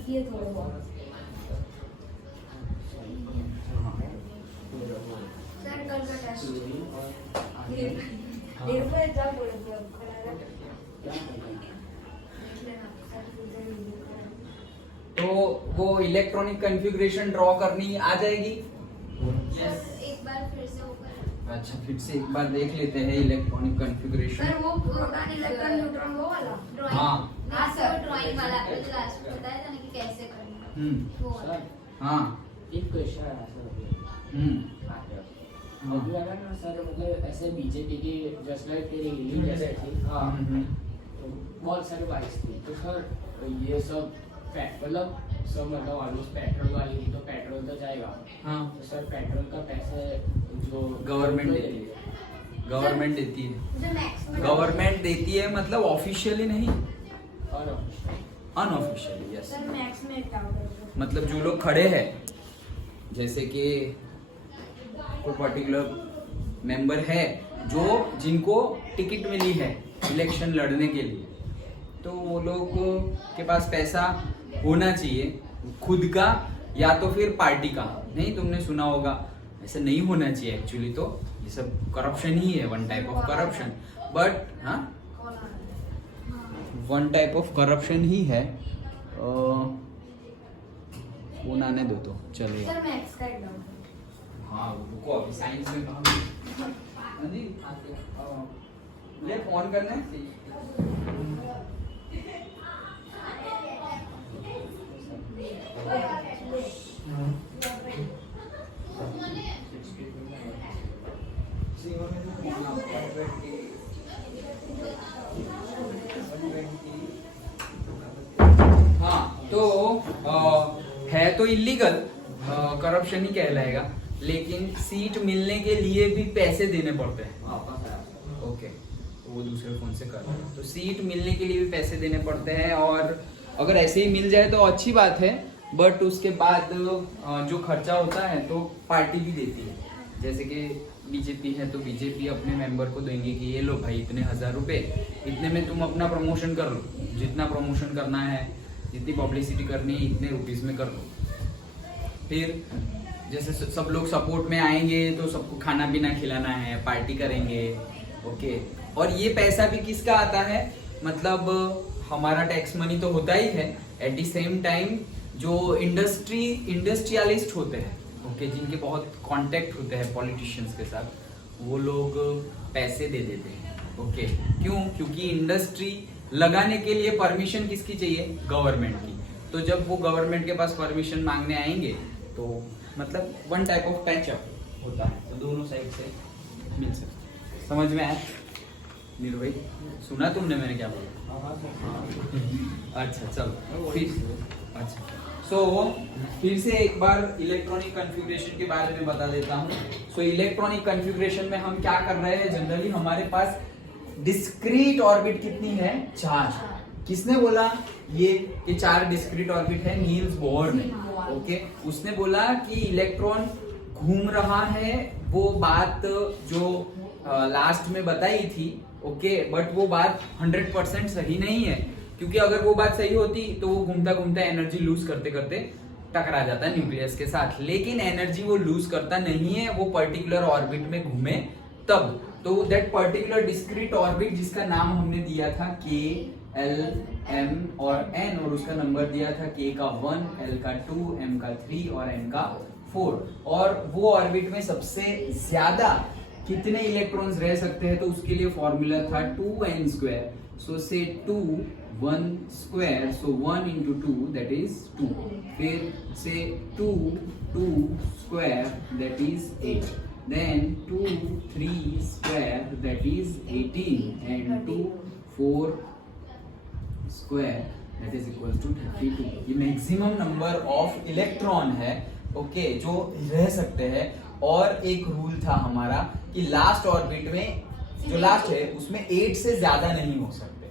किए थोड़े बहुत सर कल का टेस्ट एक बार जा बोले तो तो वो इलेक्ट्रॉनिक कॉन्फ़िगरेशन ड्रॉ करनी आ जाएगी। एक बार फिर से ऊपर अच्छा, फिर से एक बार देख लेते हैं इलेक्ट्रॉनिक कॉन्फ़िगरेशन। सर वो प्रोटॉन इलेक्ट्रॉन न्यूट्रॉन वो वाला ड्राइंग। हाँ हाँ सर ड्राइंग वाला आपको जो लास्ट में बताया था ना कि कैसे करना वो वाला। हाँ एक क्वेश्चन है सर अभी वाला ना सर, मतलब ऐसे बीजेपी की जस्ट लाइक तेरी यूनियन जैसे थी, हाँ तो बहुत सारे बाइक्स थी, तो सर ये सब मतलब सब मतलब ऑलमोस्ट पेट्रोल वाली थी, तो पेट्रोल तो जाएगा। हाँ तो सर पेट्रोल का पैसे जो गवर्नमेंट देती है, गवर्नमेंट देती है, जो मैक्स में गवर्नमेंट देती है, मतलब ऑफिशियली नहीं, और अनऑफिशियली। यस, सर मैक्स में एक डाउट है मतलब जो लोग खड़े हैं, जैसे कि कोई पर्टिकुलर मेंबर है जो जिनको टिकट मिली है इलेक्शन लड़ने के लिए, तो वो लोग के पास पैसा होना चाहिए खुद का या तो फिर पार्टी का। नहीं, तुमने सुना होगा, ऐसा नहीं होना चाहिए एक्चुअली, तो ये सब करप्शन ही है, one type of corruption. But हाँ, वन टाइप ऑफ करप्शन ही है। फोन आने दो तो चलेगा। सर मैक्स का एक डाउट है। हाँ रुको, अभी साइंस में ले फोन करना। हाँ तो है तो इलीगल, करप्शन ही कहलाएगा, लेकिन सीट मिलने के लिए भी पैसे देने पड़ते हैं। ओके, तो वो दूसरे फोन से कर रहा है। तो सीट मिलने के लिए भी पैसे देने पड़ते हैं, और अगर ऐसे ही मिल जाए तो अच्छी बात है, बट उसके बाद जो खर्चा होता है तो पार्टी भी देती है। जैसे कि बीजेपी है तो बीजेपी अपने मेंबर को देंगे कि ये लो भाई इतने 1000 रुपए, इतने में तुम अपना प्रमोशन कर लो, जितना प्रमोशन करना है, जितनी पब्लिसिटी करनी है, इतने रुपीस में कर लो। फिर जैसे सब लोग सपोर्ट में आएंगे तो सबको खाना पीना खिलाना है, पार्टी करेंगे। ओके, और ये पैसा भी किसका आता है, मतलब हमारा टैक्स मनी तो होता ही है, एट द सेम टाइम जो इंडस्ट्रियलिस्ट होते हैं, ओके, जिनके बहुत कांटेक्ट होते हैं पॉलिटिशियंस के साथ, वो लोग पैसे दे देते हैं। ओके, क्यों? क्योंकि इंडस्ट्री लगाने के लिए परमिशन किसकी चाहिए? गवर्नमेंट की। तो जब वो गवर्नमेंट के पास परमिशन मांगने आएंगे तो मतलब वन टाइप ऑफ पैचअप होता है, तो दोनों साइड से मिल सकते। समझ में आया नीरू भाई? सुना तुमने मैंने क्या बोला? अच्छा चलो फिर, अच्छा फिर से एक बार इलेक्ट्रॉनिक कॉन्फ़िगरेशन के बारे में बता देता हूँ। सो इलेक्ट्रॉनिक कॉन्फ़िगरेशन में हम क्या कर रहे हैं, जनरली हमारे पास डिस्क्रीट ऑर्बिट कितनी है? 4। किसने बोला ये 4 डिस्क्रीट ऑर्बिट है? नील्स बोहर ने। ओके, उसने बोला कि इलेक्ट्रॉन घूम रहा है, वो बात जो लास्ट में बताई थी। ओके, बट वो बात 100% सही नहीं है, क्योंकि अगर वो बात सही होती तो वो घूमता घूमता एनर्जी लूज करते करते टकरा जाता न्यूक्लियस के साथ, लेकिन एनर्जी वो लूज करता नहीं है, वो पर्टिकुलर ऑर्बिट में घूमे तब। तो दैट पर्टिकुलर डिस्क्रीट ऑर्बिट जिसका नाम हमने दिया था K, L, M और N, और उसका नंबर दिया था K का 1, L का 2, M का 3 और N का 4, और वो ऑर्बिट में सबसे ज्यादा कितने इलेक्ट्रॉन्स रह सकते हैं, तो उसके लिए फॉर्मूला था 2n²। सो से 2 1 square, so 1 into 2 that is 2, फिर से 2 2 square that is 8, then 2 3 square that is 18, and 2 4 square that is equals to 32। ये मैक्सिमम नंबर ऑफ इलेक्ट्रॉन है, ओके, जो रह सकते हैं। और एक रूल था हमारा कि लास्ट ऑर्बिट में जो लास्ट है उसमें 8 से ज्यादा नहीं हो सकते।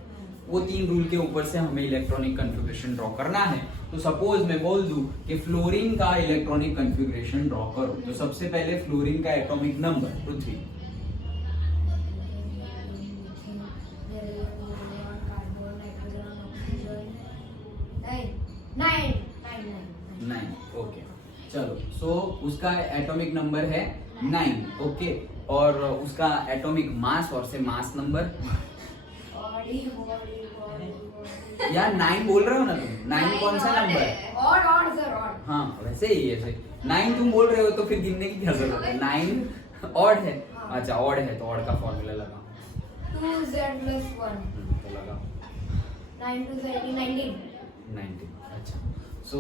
वो 3 रूल के ऊपर से हमें इलेक्ट्रॉनिक कॉन्फ़िगरेशन ड्रॉ करना है। तो सपोज मैं बोल दूं कि फ्लोरीन का इलेक्ट्रॉनिक कॉन्फ़िगरेशन ड्रॉ करो, तो सबसे पहले फ्लोरीन का एटॉमिक नंबर पृथ्वी, नाइन 9 ओके चलो सो उसका एटॉमिक नंबर है 9 ओके और उसका एटॉमिक मास और से मास नंबर यार 9 बोल रहे हो ना तुम 9 कौन सा नंबर है ऑड सर ऑड हाँ वैसे ही है 9 तुम बोल रहे हो तो फिर गिनने की क्या जरूरत है 9 ऑड है अच्छा ऑड है तो ऑड का फॉर्मूला लगा 2z plus 1 तो लगा 9 to z 19 19 अच्छा सो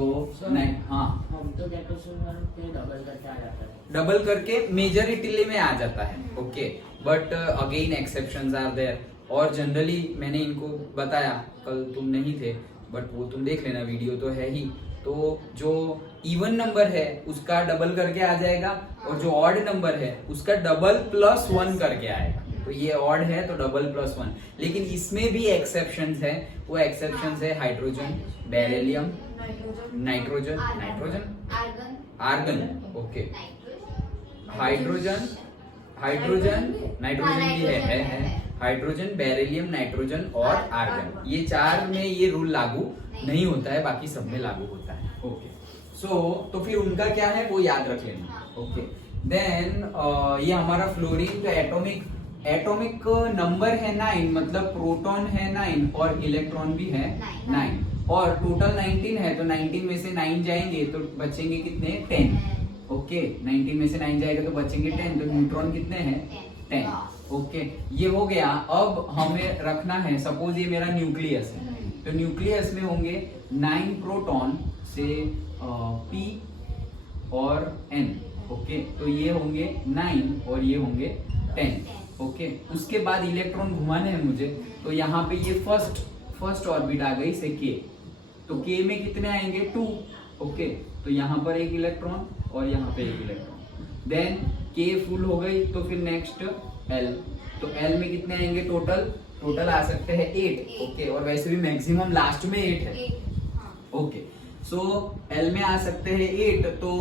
9 हाँ हम तो कैपेसिटर पे डबल करके आ जाता है डबल करके मेजॉरिटी में आ जाता है okay but again exceptions are there और जनरली मैंने इनको बताया कल तुम नहीं थे बट वो तुम देख लेना वीडियो तो है ही तो जो इवन नंबर है उसका डबल करके आ जाएगा और जो ऑड नंबर है उसका डबल प्लस 1 करके आएगा तो ये ऑड है तो डबल प्लस 1 लेकिन इसमें भी एक्सेप्शंस है वो एक्सेप्शंस है hydrogen beryllium nitrogen argon okay hydrogen nitrogen भी है हाइड्रोजन बेरिलियम नाइट्रोजन और आर्गन ये चार में ये रूल लागू नहीं होता है बाकी सब में लागू होता है ओके सो तो फिर उनका क्या है वो याद रख लेना ओके देन ये हमारा फ्लोरीन का एटॉमिक नंबर है 9 मतलब प्रोटॉन है 9 और इलेक्ट्रॉन भी है 9 और टोटल 19 है तो 19 में से 9 जाएंगे तो बचेंगे कितने 10 ओके 19 में से 9 जाएगा तो बचेंगे 10 तो न्यूट्रॉन कितने हैं 10 ओके ये हो गया अब हमें रखना है सपोज ये मेरा न्यूक्लियस है तो न्यूक्लियस में होंगे 9 प्रोटॉन से P और N ओके तो ये होंगे 9 और ये होंगे 10 ओके उसके बाद इलेक्ट्रॉन घुमाने हैं मुझे तो यहाँ पे ये फर्स्ट ऑर्बिट आ गई से K तो K में कितने आएंगे 2 ओके तो यहाँ पर एक इलेक्ट्रॉन और यहाँ पे एक इलेक्ट्रॉन देन K फुल हो गई तो फिर नेक्स्ट L तो L में कितने आएंगे टोटल आ सकते हैं 8 ओके और वैसे भी मैक्सिमम लास्ट में 8 है ओके सो L में आ सकते हैं 8 तो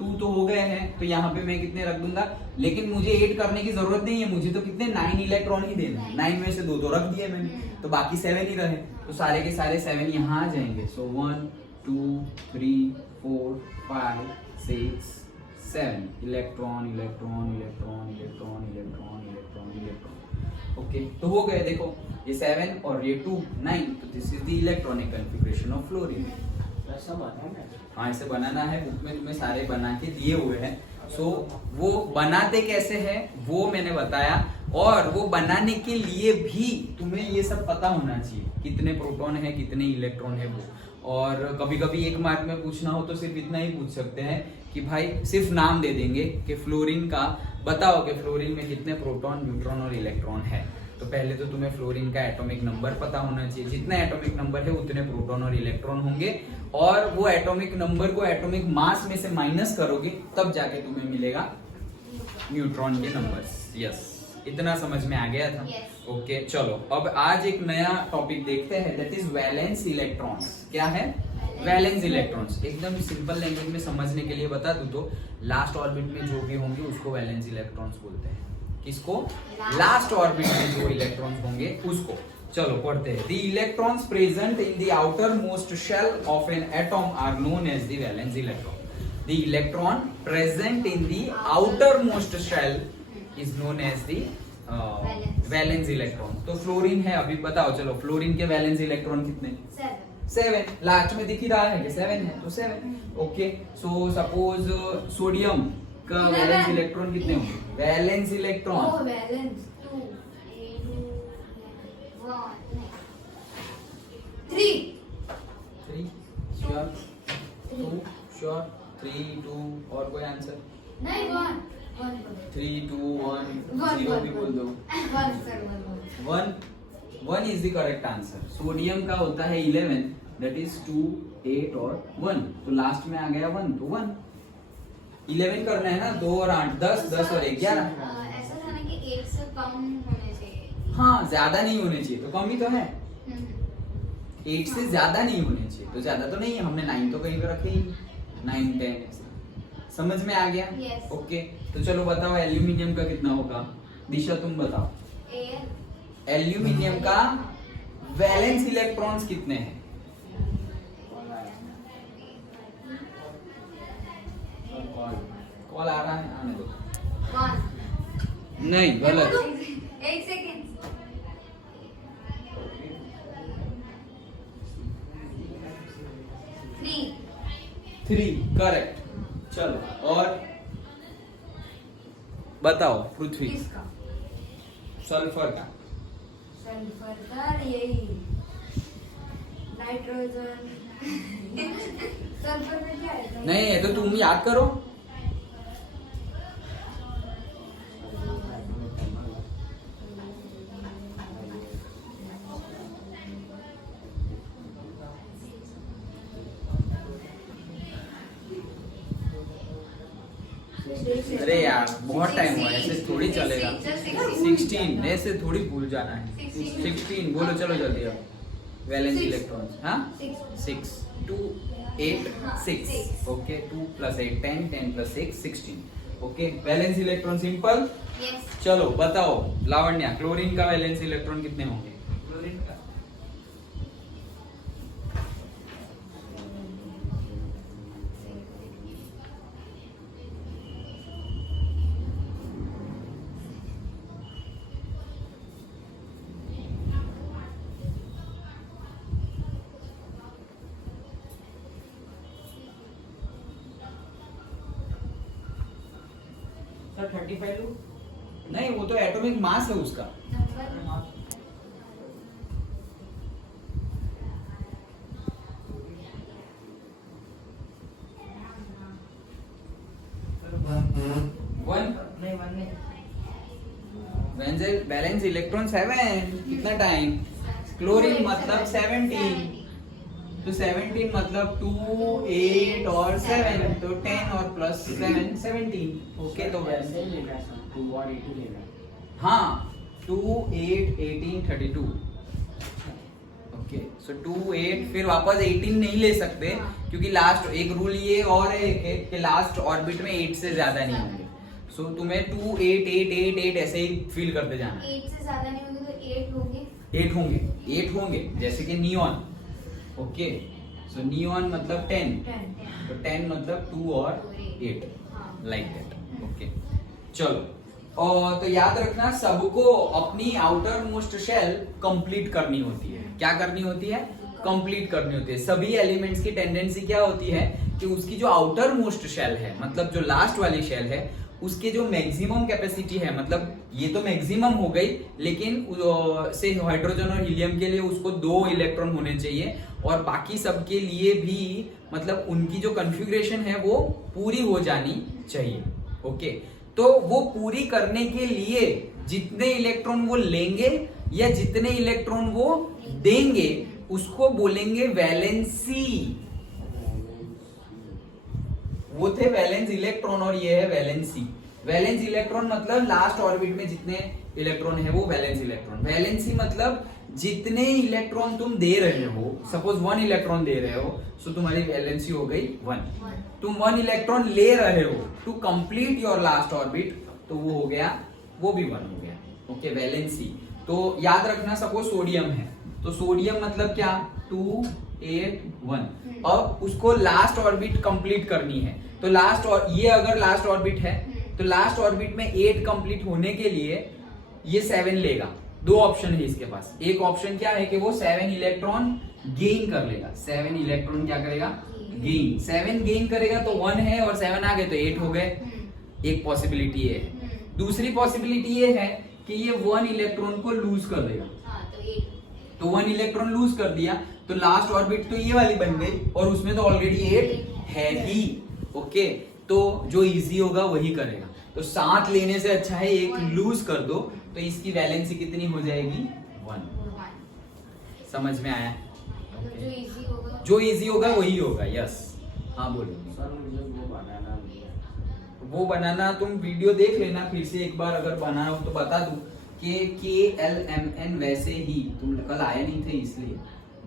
2 तो हो गए हैं तो यहाँ पे मैं कितने रख दूंगा लेकिन मुझे 8 करने की जरूरत नहीं है मुझे तो कितने 9 इलेक्ट्रॉन ही देना है 9 में से 2 तो रख दिए मैंने तो बाकी 7 ही रहे तो सारे के सारे 7 यहाँ आ जाएंगे सो 1 2 3 4 5 6 7 इलेक्ट्रॉन ओके तो हो गए देखो ये 7 और ये 2 9 तो this is the electronic configuration of fluorine ऐसा बताना हाँ ऐसे बनाना है बुक में तुम्हें सारे बना के दिए हुए हैं सो वो बनाते कैसे है वो मैंने बताया और वो बनाने के लिए भी तुम्हें ये सब पता होना चाहिए कितने प्रोटॉन है कितने इलेक्ट्रॉन है वो और कभी कभी 1 मार्क में पूछना हो तो सिर्फ इतना ही पूछ सकते हैं कि भाई सिर्फ नाम दे देंगे कि फ्लोरीन का बताओ कि फ्लोरीन में कितने प्रोटॉन न्यूट्रॉन और इलेक्ट्रॉन है तो पहले तो तुम्हें फ्लोरीन का एटॉमिक नंबर पता होना चाहिए जितना एटॉमिक नंबर है उतने प्रोटॉन और इलेक्ट्रॉन होंगे और वो एटॉमिक नंबर को एटॉमिक मास में से माइनस करोगे तब जाके तुम्हें मिलेगा न्यूट्रॉन के नंबर्स यस इतना समझ में आ गया था ओके चलो अब आज एक नया टॉपिक देखते हैं दैट इज वैलेंस इलेक्ट्रॉन्स क्या है वैलेंस इलेक्ट्रॉन्स एकदम सिंपल लैंग्वेज में समझने के लिए बता दूं तो लास्ट ऑर्बिट में जो भी होंगे उसको वैलेंस इलेक्ट्रॉन्स बोलते हैं किसको लास्ट ऑर्बिट में जो इलेक्ट्रॉन्स होंगे उसको चलो पढ़ते हैं the electrons present in the outermost shell of an atom are known as the valence electron the electron present in the outermost shell is known as the valence electron तो fluorine है अभी बताओ चलो fluorine के valence electron कितने 7 last में दिख ही रहा है कि 7 है तो 7 ओके सो सपोज सोडियम का वैलेंस इलेक्ट्रॉन कितने होंगे valence electron valence 2 3 sure 2 sure 3 2 और कोई आंसर नहीं 1 3 2 1 0 भी बोल दो 1 is the correct answer sodium का होता है 11 दैट इज 2 8 और 1 तो लास्ट में आ गया 1 तो 1 11 करना है ना 2 और 8 10 10 और 1 11 ऐसा था ना कि 1 से कम होने चाहिए हाँ ज्यादा नहीं होने चाहिए तो कम ही तो है 8 से ज्यादा नहीं होने चाहिए तो ज्यादा तो नहीं है हमने 9 तो कहीं पे रखे ही 9 10 समझ में आ गया yes. ओके तो चलो बताओ एल्यूमिनियम का कितना होगा दिशा तुम बताओ एल्यूमिनियम का वैलेंस इलेक्ट्रॉन्स कितने हैं कॉल आ रहा है, आने दो। 1 नहीं, गलत। एक सेकेंड। 3 करेक्ट। चलो और बताओ पृथ्वी। किसका? सल्फर का। सल्फर का यही नाइट्रोजन। सल्फर में क्या है? नहीं है तो तुम याद करो। अरे यार बहुत टाइम हुआ, ऐसे थोड़ी चलेगा। 16 ऐसे थोड़ी भूल जाना है। 16 बोलो, चलो जल्दी अब। वैलेंस इलेक्ट्रॉन्स, हाँ 6 2 8 6 okay. 2 + 8 10 10 + 6 16 okay. Valence electron simple. Yes. चलो बताओ लावण्या, क्लोरीन का वैलेंस इलेक्ट्रॉन कितने होंगे? क्लोरीन का सर 35 लूं? नहीं, वो तो एटॉमिक मास है उसका। नंबर 1 नहीं 1 नहीं। वैलेंस इलेक्ट्रॉन 7 कितना टाइम? क्लोरीन मतलब 17 तो 17 मतलब 2 8 और 7 तो 10 और प्लस 7 17 ओके। तो वैसे ही लेना है सर, 2 और 8 ही लेना है। हाँ 2 8 18 32 ओके। सो 2 8 फिर वापस 18 नहीं ले सकते क्योंकि लास्ट एक रूल ये और है कि लास्ट ऑर्बिट में 8 से ज्यादा नहीं होंगे। सो तुम्हें 2 8 8 8 8 ऐसे ही फील करते जाना। 8 से ज्यादा नहीं होंगे तो 8 होंगे। 8 होंगे, 8 होंगे जैसे कि नियॉन ओके। सो नियॉन मतलब 10 तो 10 मतलब 2 और 8 लाइक दैट ओके। चलो और तो याद रखना सबको अपनी आउटर मोस्ट शेल कंप्लीट करनी होती है। क्या करनी होती है? कंप्लीट करनी होती है। सभी एलिमेंट्स की टेंडेंसी क्या होती है कि उसकी जो आउटर मोस्ट शेल है, मतलब जो लास्ट वाली शेल है, उसके जो मैक्सिमम कैपेसिटी है, मतलब ये तो मैक्सिमम हो गई, लेकिन से हाइड्रोजन और हीलियम के लिए उसको 2 इलेक्ट्रॉन होने चाहिए और बाकी सब के लिए भी मतलब उनकी जो कॉन्फ़िगरेशन है वो पूरी हो जानी चाहिए ओके। तो वो पूरी करने के लिए जितने इलेक्ट्रॉन वो लेंगे या जितने इलेक्ट्रॉन वो देंगे उसको बोलेंगे वैलेंसी। वो थे वैलेंस इलेक्ट्रॉन और ये है वैलेंसी। वैलेंस इलेक्ट्रॉन मतलब लास्ट ऑर्बिट में जितने इलेक्ट्रॉन है वो वैलेंस इलेक्ट्रॉन। वैलेंसी मतलब जितने इलेक्ट्रॉन तुम दे रहे हो, सपोज 1 इलेक्ट्रॉन दे रहे हो सो तुम्हारी वैलेंसी हो गई 1। तुम 1 इलेक्ट्रॉन ले रहे हो to complete your last orbit तो वो हो गया, वो भी 1 हो गया ओके वैलेंसी। तो याद रखना सपोज सोडियम है तो सोडियम मतलब क्या 2 8 1। अब उसको लास्ट ऑर्बिट कंप्लीट करनी है तो लास्ट और ये अगर लास्ट ऑर्बिट है तो लास्ट ऑर्बिट में 8 कंप्लीट होने के लिए ये 7 लेगा। 2 ऑप्शन है इसके पास। एक ऑप्शन क्या है कि वो 7 इलेक्ट्रॉन गेन कर लेगा। 7 इलेक्ट्रॉन क्या करेगा? गेन। 7 गेन करेगा तो 1 है और 7 आ गए तो 8 हो गए। एक पॉसिबिलिटी ये है। दूसरी पॉसिबिलिटी ये है कि ये 1 इलेक्ट्रॉन को लूज कर देगा। तो 1 इलेक्ट्रॉन लूज कर दिया तो लास्ट ऑर्बिट तो ये वाली बन गई और उसमें तो ऑलरेडी 8 है ही ओके। तो जो इजी होगा वही करेगा। तो 7 लेने से अच्छा है एक लूज कर दो तो इसकी वैलेंसी कितनी हो जाएगी 1। समझ में आया? जो इजी होगा वही होगा। यस हाँ बोलो। सर मुझे वो बनाना तुम वीडियो देख लेना फिर से एक बार, अगर बनाना हो तो बता दूं कि KLMN वैसे ही तुम कल आए नहीं थे इसलिए।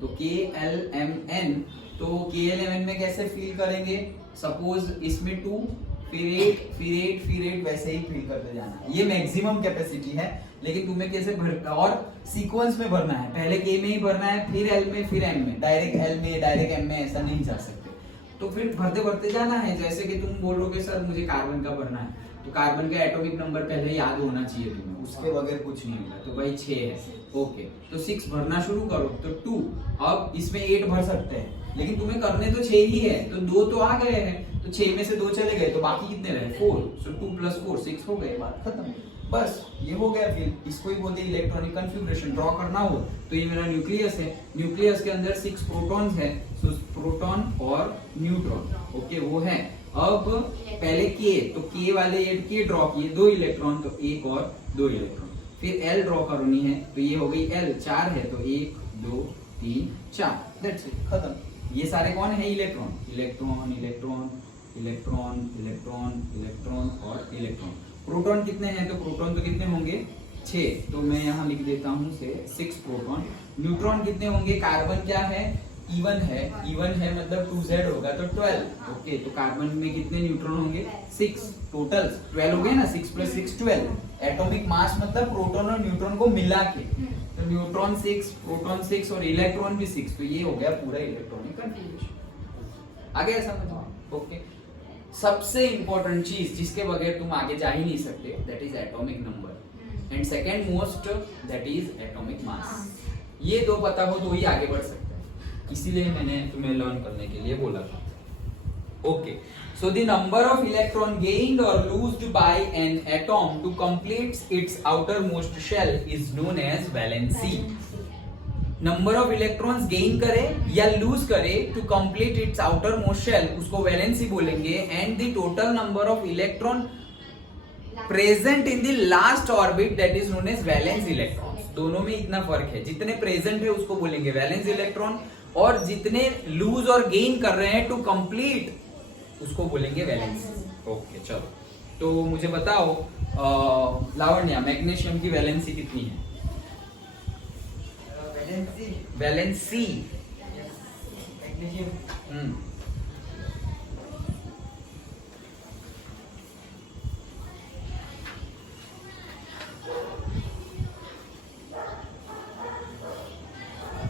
तो KLMN तो KLMN में कैसे फील करेंगे? सपोज इसमें 2 फिर 8 फिर 8 फिर 8 वैसे ही फील करते जाना। ये मैक्सिमम कैपेसिटी है लेकिन तुम्हें कैसे भर और सीक्वेंस में भरना है। पहले K में ही भरना है फिर L में फिर M में। डायरेक्ट L में डायरेक्ट M में ऐसा नहीं जा सकते। तो फिर भरते भरते जाना है। जैसे कि तुम बोल रहे हो कि सर मुझे कार्बन का भरना है, तो कार्बन का एटॉमिक नंबर पहले याद होना चाहिए तुम्हें, उसके बगैर कुछ नहीं होगा। तो भाई 6 है, ओके, तो 6 भरना शुरू करो। तो 2, अब इसमें 8 भर सकते हैं, लेकिन तुम्हें करने तो 6 ही है, तो 2 तो आ गए हैं, तो 6 में से 2 चले गए, तो बाकी कितने रहे? 4। सो 2 + 4 6 हो गए, बात खत्म। बस ये हो गया। फिर इसको ही बोलते हैं इलेक्ट्रॉनिक कन्फिग्रेशन। ड्रॉ करना हो तो ये मेरा न्यूक्लियस है, न्यूक्लियस के अंदर 6 प्रोटॉन्स है, सो प्रोटॉन और न्यूट्रॉन, ओके, वो है। अब पहले के, तो के वाले के ड्रॉ किए, 2 इलेक्ट्रॉन, तो 1 और 2 इलेक्ट्रॉन। फिर एल ड्रॉ करनी है, तो ये हो गई एल, 4 है, तो 1 2 3 4, दैट्स इट, खत्म। ये सारे कौन है? Electron, electron, electron, electron, electron, electron और इलेक्ट्रॉन। प्रोटॉन कितने हैं? तो प्रोटॉन तो कितने होंगे? 6, तो मैं यहाँ लिख देता हूँ से 6 प्रोटॉन। न्यूट्रॉन कितने होंगे? कार्बन क्या है? इवन है, इवन है मतलब 2z होगा, तो 12, ओके। तो कार्बन में कितने न्यूट्रॉन होंगे? 6, टोटल 12 हो गए ना, 6 + 6 12। एटॉमिक मास मतलब प्रोटॉन और न्यूट्रॉन को मिला के, तो न्यूट्रॉन 6, प्रोटॉन 6 और इलेक्ट्रॉन भी 6, तो ये हो गया पूरा इलेक्ट्रॉनिक कन्फिग्रेशन। आ गया समझ? ओके। सबसे इंपॉर्टेंट चीज जिसके बगैर तुम आगे जा ही नहीं सकते, that is atomic number, and second most that is atomic mass. ये दो पता हो तो ही आगे बढ़ सकते हैं, इसीलिए मैंने तुम्हें लर्न करने के लिए बोला था। Okay, so the number of electron gained or loosed by an atom to complete its outermost shell is known as valency. Number of electrons gain करे या लूज करे to complete its outermost shell, उसको valency बोलेंगे। And the total number of electron present in the last orbit that is known as valence electrons. दोनों में इतना फर्क है, जितने प्रेजेंट है उसको बोलेंगे वैलेंस इलेक्ट्रॉन, और जितने लूज और गेन कर रहे हैं टू कंप्लीट उसको बोलेंगे वैलेंस। ओके, चलो तो मुझे बताओ लावण्या, मैग्नीशियम की वैलेंसी कितनी है? वैलेंसी मैग्नीशियम,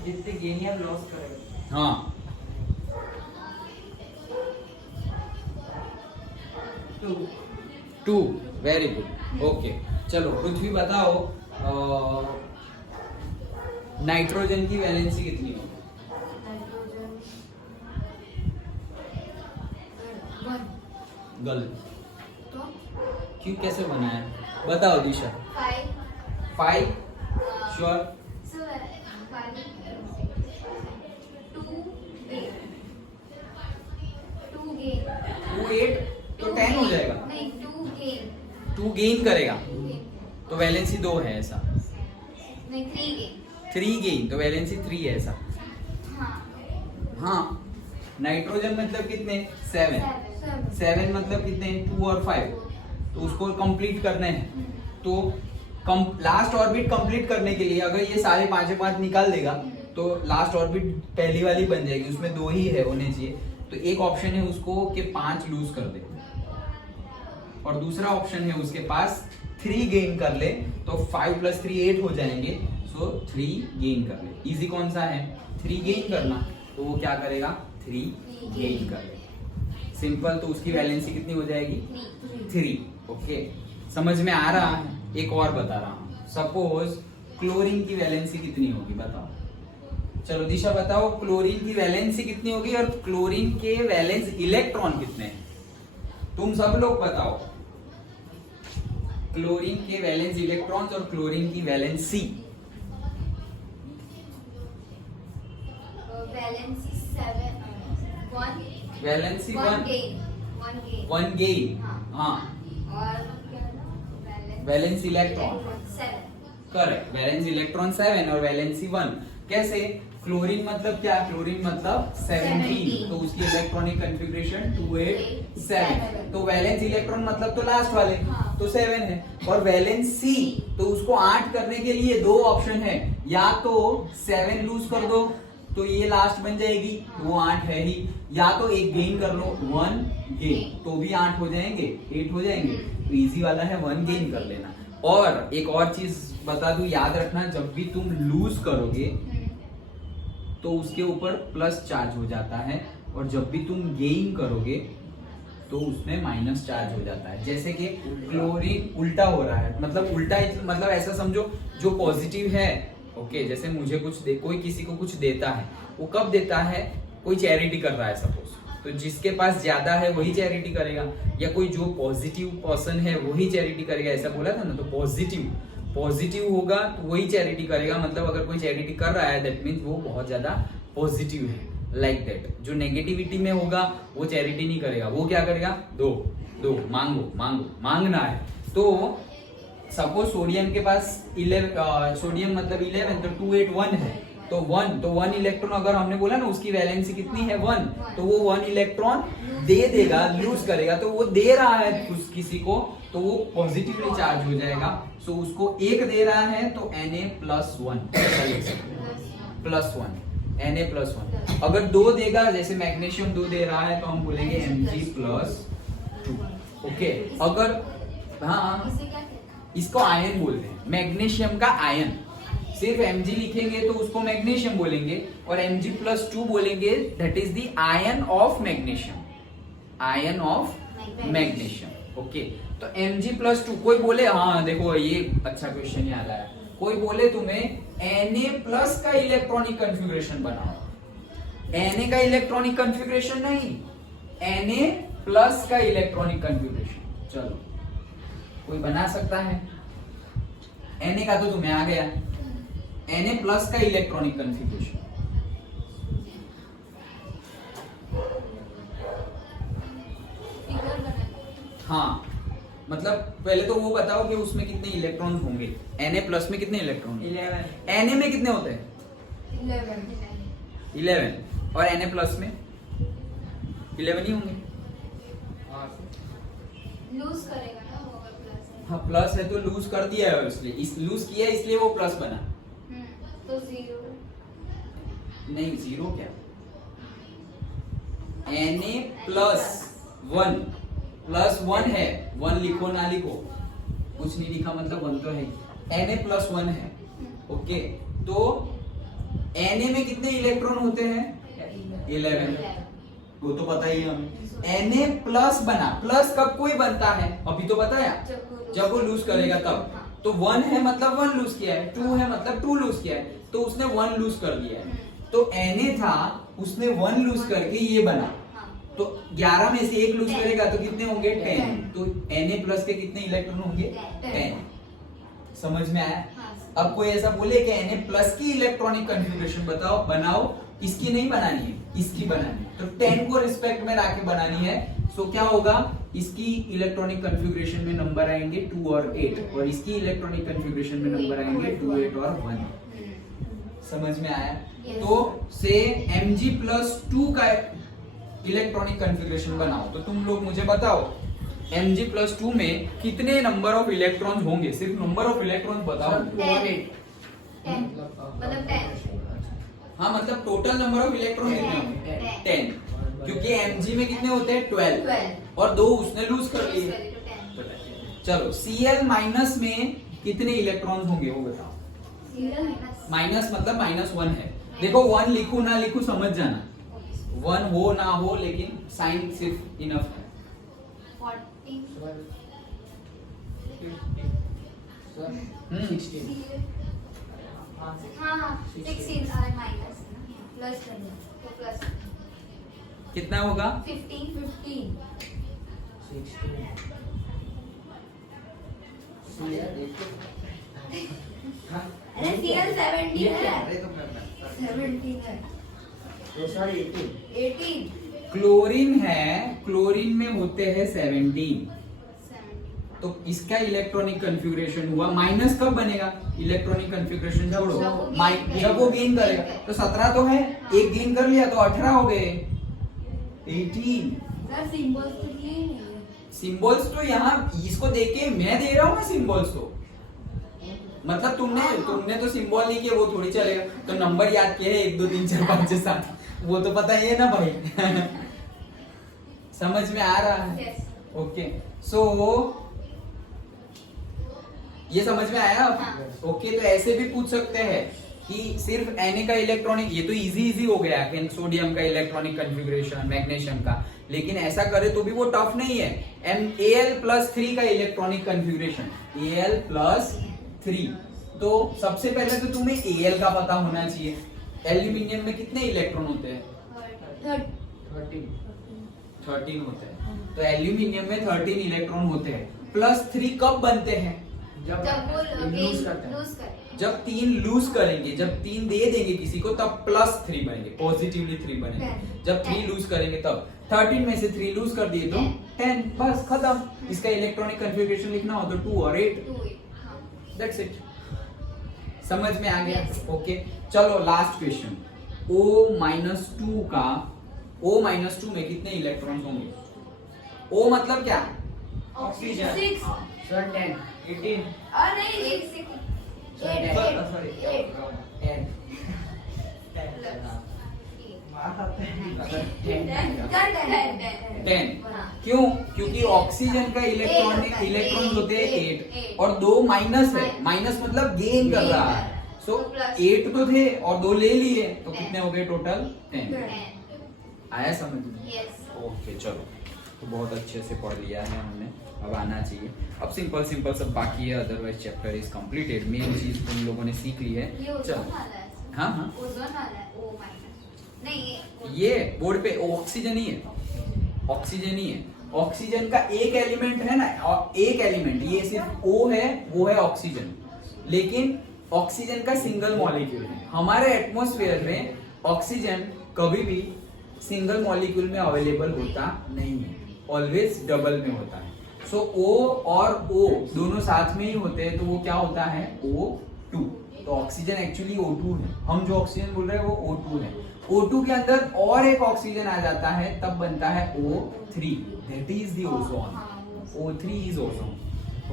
जितने गेन या लॉस करेगा। हाँ, 2, वेरी गुड। ओके, चलो पृथ्वी बताओ नाइट्रोजन की वैलेंसी कितनी होगी? गलत। क्यों, कैसे बना है? बताओ दिशा। 5 श्योर? 2 8 तो 10 हो जाएगा। नहीं, 2 गेन करेगा तो वैलेंसी 2 है ऐसा। नहीं, 3 गेन तो वैलेंसी 3 है ऐसा। हाँ, नाइट्रोजन मतलब कितने? 7 मतलब कितने? 2 और 5, तो उसको कंप्लीट करने हैं। तो लास्ट ऑर्बिट कंप्लीट करने के लिए अगर ये सारे 5 निकाल देगा तो लास्ट ऑर्बिट पहली वाली बन जाएगी, उसमें 2 ही है होने चाहिए। तो एक ऑप्शन है उसको कि 5 लूज कर दे, और दूसरा ऑप्शन है उसके पास 3 गेन कर ले, तो 5 + 3 8 हो जाएंगे, सो 3 गेन कर ले। इजी कौन सा है? 3 गेन करना, तो वो क्या करेगा? 3 गेन कर ले, सिंपल। तो उसकी वैलेंसी कितनी हो जाएगी? 3। ओके, समझ में आ रहा है? एक और बता रहा हूं, सपोज क्लोरीन की वैलेंसी कितनी होगी? बताओ। चलो दिशा बताओ, क्लोरीन की वैलेंसी कितनी होगी और क्लोरीन के वैलेंस इलेक्ट्रॉन कितने हैं? तुम सब लोग बताओ, क्लोरीन के वैलेंस इलेक्ट्रॉन्स और क्लोरीन की वैलेंसी। वैलेंसी 7, 1, वैलेंसी 1 गेन, हाँ, और valence electron 7। Correct, valence electron 7 और वैलेंसी 1। कैसे? क्लोरीन मतलब क्या? क्लोरीन मतलब 17, तो उसकी इलेक्ट्रॉनिक कॉन्फ़िगरेशन 2 8 7। तो वैलेंस इलेक्ट्रॉन मतलब तो लास्ट वाले, तो 7 है। और वैलेंस सी, तो उसको 8 करने के लिए 2 ऑप्शन है, या तो 7 लूज कर दो तो ये लास्ट बन जाएगी, वो 8 है ही, या तो एक गेन कर लो 1 गेन, तो भी 8 हो जाएंगे, 8 हो जाएंगे। तो इजी वाला है 1 गेन कर लेना। और एक और चीज बता दूं, याद रखना, जब भी तुम लूज करोगे तो उसके ऊपर प्लस चार्ज हो जाता है, और जब भी तुम गेन करोगे तो उसमें माइनस चार्ज हो जाता है। जैसे कि क्लोरीन उल्टा हो रहा है, मतलब उल्टा मतलब ऐसा समझो, जो पॉजिटिव है ओके, जैसे मुझे कोई किसी को कुछ देता है, वो कब देता है, कोई चैरिटी कर रहा है सपोज, तो जिसके पास ज्यादा है वही चैरिटी करेगा, या कोई जो पॉजिटिव पर्सन है वही चैरिटी करेगा, ऐसा बोला था ना। तो पॉजिटिव होगा तो वही चैरिटी करेगा, मतलब अगर कोई चैरिटी कर रहा है दैट मीन्स वो बहुत ज्यादा पॉजिटिव है, लाइक दैट। जो नेगेटिविटी में होगा वो चैरिटी नहीं करेगा, वो क्या करेगा, दो मांगना है। तो सपोज सोडियम के पास सोडियम मतलब 11, तो 2 8 1 है, तो 1 इलेक्ट्रॉन अगर हमने बोला ना उसकी वैलेंसी कितनी है 1, तो वो 1 इलेक्ट्रॉन दे देगा, लूज करेगा, तो वो दे रहा है किसी को, तो वो पॉजिटिवली चार्ज हो जाएगा। सो उसको 1 दे रहा है तो Na+1 Na+1। अगर 2 देगा, जैसे मैग्नीशियम 2 दे रहा है तो हम बोलेंगे Mg+2। ओके, अगर हाँ इसे क्या कहते हैं? इसको आयन बोलते हैं, मैग्नीशियम का आयन। सिर्फ Mg लिखेंगे तो उसको मैग्नीशियम बोलेंगे, और Mg+2 बोलेंगे, that is the ion of magnesium. Okay, तो Mg+2 कोई बोले, हाँ देखो ये अच्छा क्वेश्चन ही आ रहा है, कोई बोले तुम्हें Na+ का इलेक्ट्रॉनिक कन्फिग्रेशन बनाओ, Na का इलेक्ट्रॉनिक कन्फिग्रेशन नहीं, Na+ का इलेक्ट्रॉनिक कन्फिग्रेशन। चलो कोई बना सकता है? Na का तो तुम्हें आ गया, Na+ का इलेक्ट्रॉनिक कन्फिग्रेशन। फिगर बना। हाँ, मतलब पहले तो वो बताओ कि उसमें कितने इलेक्ट्रॉन होंगे। Na+ में कितने इलेक्ट्रॉन? 11। Na में कितने होते हैं? 11। और Na+ में 11 ही होंगे। लूज करेगा ना वो अगर प्लस है। हाँ, प्लस है तो लूज कर दिया है, इसलिए लूज किया इसलिए वो प्लस बना। तो 0 नहीं, 0 क्या, Na+1 है, 1 लिखो ना लिखो, कुछ नहीं लिखा मतलब 1 तो है, Na+1 है। ओके, तो Na में कितने इलेक्ट्रॉन होते हैं? 11। वो तो पता ही है हमें। Na+ बना, प्लस कब कोई बनता है अभी तो बताया, जब वो लूज करेगा तब। तो 1 है मतलब 1 लूज किया है, 2 है मतलब 2 लूज किया है, तो उसने 1 लूज कर दिया है। तो Na था, उसने 1 लूज करके ये बना, तो 11 में से 1 लूज करेगा तो कितने होंगे? 10। तो Na+ के कितने इलेक्ट्रॉन होंगे? 10। समझ में आया? अब कोई ऐसा बोले कि Na+ की इलेक्ट्रॉनिक कन्फिग्रेशन बनाओ, इसकी नहीं बनानी है, इसकी बनानी है, तो 10 को रिस्पेक्ट में लाके बनानी है। सो क्या होगा, इसकी इलेक्ट्रॉनिक कन्फिग्रेशन में नंबर आएंगे 2 और 8, और इसकी इलेक्ट्रॉनिक कन्फिग्रेशन में नंबर आएंगे 2 8 और 1। समझ में आया? तो से Mg+2 का इलेक्ट्रॉनिक कन्फिग्रेशन बनाओ, तो तुम लोग मुझे बताओ Mg+2 में कितने नंबर ऑफ इलेक्ट्रॉन्स होंगे? सिर्फ नंबर ऑफ इलेक्ट्रॉन्स बताओ। 10 मतलब 10। हाँ, मतलब टोटल नंबर ऑफ इलेक्ट्रॉन कितने होंगे? 10, क्योंकि Mg में कितने होते हैं? 12, और 2 उसने लूज कर लिए। चलो Cl- में कितने इलेक्ट्रॉन्स होंगे वो बताओ। माइनस मतलब -1 है। देखो 1 लिखू ना लिखू समझ जाना, 1 हो ना हो, लेकिन साइन सिर्फ इनफ है। 16। हाँ 16 और माइनस प्लस करना, तो प्लस कितना होगा? 15। अरे Cl 17 है, 17 है, 18। क्लोरीन है, क्लोरीन में होते हैं 17, तो इसका इलेक्ट्रॉनिक कन्फिग्रेशन हुआ। माइनस कब बनेगा? इलेक्ट्रॉनिक कन्फिग्रेशन छोड़ो, जब वो गेन करेगा, तो 17 तो है, एक गेन कर लिया तो 18 हो गए, 18। सर सिंबल्स तो लिए नहीं है। सिंबल्स तो यहाँ इसको देख के मैं दे रहा हूँ ना सिंबल्स, तो मतलब तुमने तो सिंबल नहीं किया, वो थोड़ी चलेगा। तो नंबर याद किए हैं 1 2 3 4 5 6 7, वो तो पता ही है ना भाई। समझ में आ रहा है? Yes. ओके, सो ये समझ में आया? हाँ। ओके, तो ऐसे भी पूछ सकते हैं कि सिर्फ Na का इलेक्ट्रॉनिक, ये तो इजी हो गया कि सोडियम का इलेक्ट्रॉनिक कन्फिग्रेशन, मैग्नीशियम का, लेकिन ऐसा करे तो भी वो टफ नहीं है। Al+3 का इलेक्ट्रॉनिक कन्फिग्रेशन, Al+3, तो सबसे पहले तो तुम्हें Al का पता होना चाहिए। एल्यूमिनियम में कितने इलेक्ट्रॉन होते हैं? 13 होते हैं। तो एल्यूमिनियम में 13 इलेक्ट्रॉन होते हैं। +3 कब बनते हैं? जब वो लूज करते हैं। लूज करें, जब 3 लूज करेंगे, जब 3 दे देंगे किसी को, तब +3 बनेंगे, पॉजिटिवली 3 बनेंगे। जब 3 लूज करेंगे तब 13 में से 3 लूज कर दिए तो 10, बस खत्म। इसका इलेक्ट्रॉनिक कन्फिग्रेशन लिखना हो तो 2 और 8, 2 दैट्स इट। समझ में आ गया? Yes. ओके, चलो लास्ट क्वेश्चन। O-2 में कितने इलेक्ट्रॉन होंगे? O मतलब क्या? ऑक्सीजन। 6 सर 10 18 और नहीं 1 से सॉरी 8 10। क्यों? क्योंकि ऑक्सीजन का इलेक्ट्रॉन होते हैं 8 और 2 माइनस है, माइनस मतलब गेन कर रहा है। सो 8 तो थे और 2 ले लिए, तो कितने हो गए टोटल? 10। आया समझ में? यस। ओके चलो, तो बहुत अच्छे से पढ़ लिया है हमने, अब आना चाहिए। अब सिंपल सब बाकी है, otherwise chapter is completed. Main चीज तुम लोगों ने सीख ली है। ये ओजोन चलो, वाला है। हाँ ओजोन वाला है, O- नहीं ये बोर्ड पे ऑक्सीजन ही है, ऑक्सीजन ही है। ऑक्सीजन का एक एलिमेंट है ना, एक एलिमेंट, ये सिर्फ O है, वो है ऑक्सीजन। लेकिन ऑक्सीजन का सिंगल मॉलिक्यूल है। हमारे एटमॉस्फेयर में ऑक्सीजन कभी भी सिंगल मॉलिक्यूल में अवेलेबल होता नहीं है, ऑलवेज डबल में होता है। सो O और O दोनों साथ में ही होते हैं, तो वो क्या होता है? O2। तो ऑक्सीजन एक्चुअली O2 है। हम जो ऑक्सीजन बोल रहे हैं वो O2 है। O2 के अंदर और एक ऑक्सीजन आ जाता है, तब बनता है O3, that is the ozone. O3 is ozone.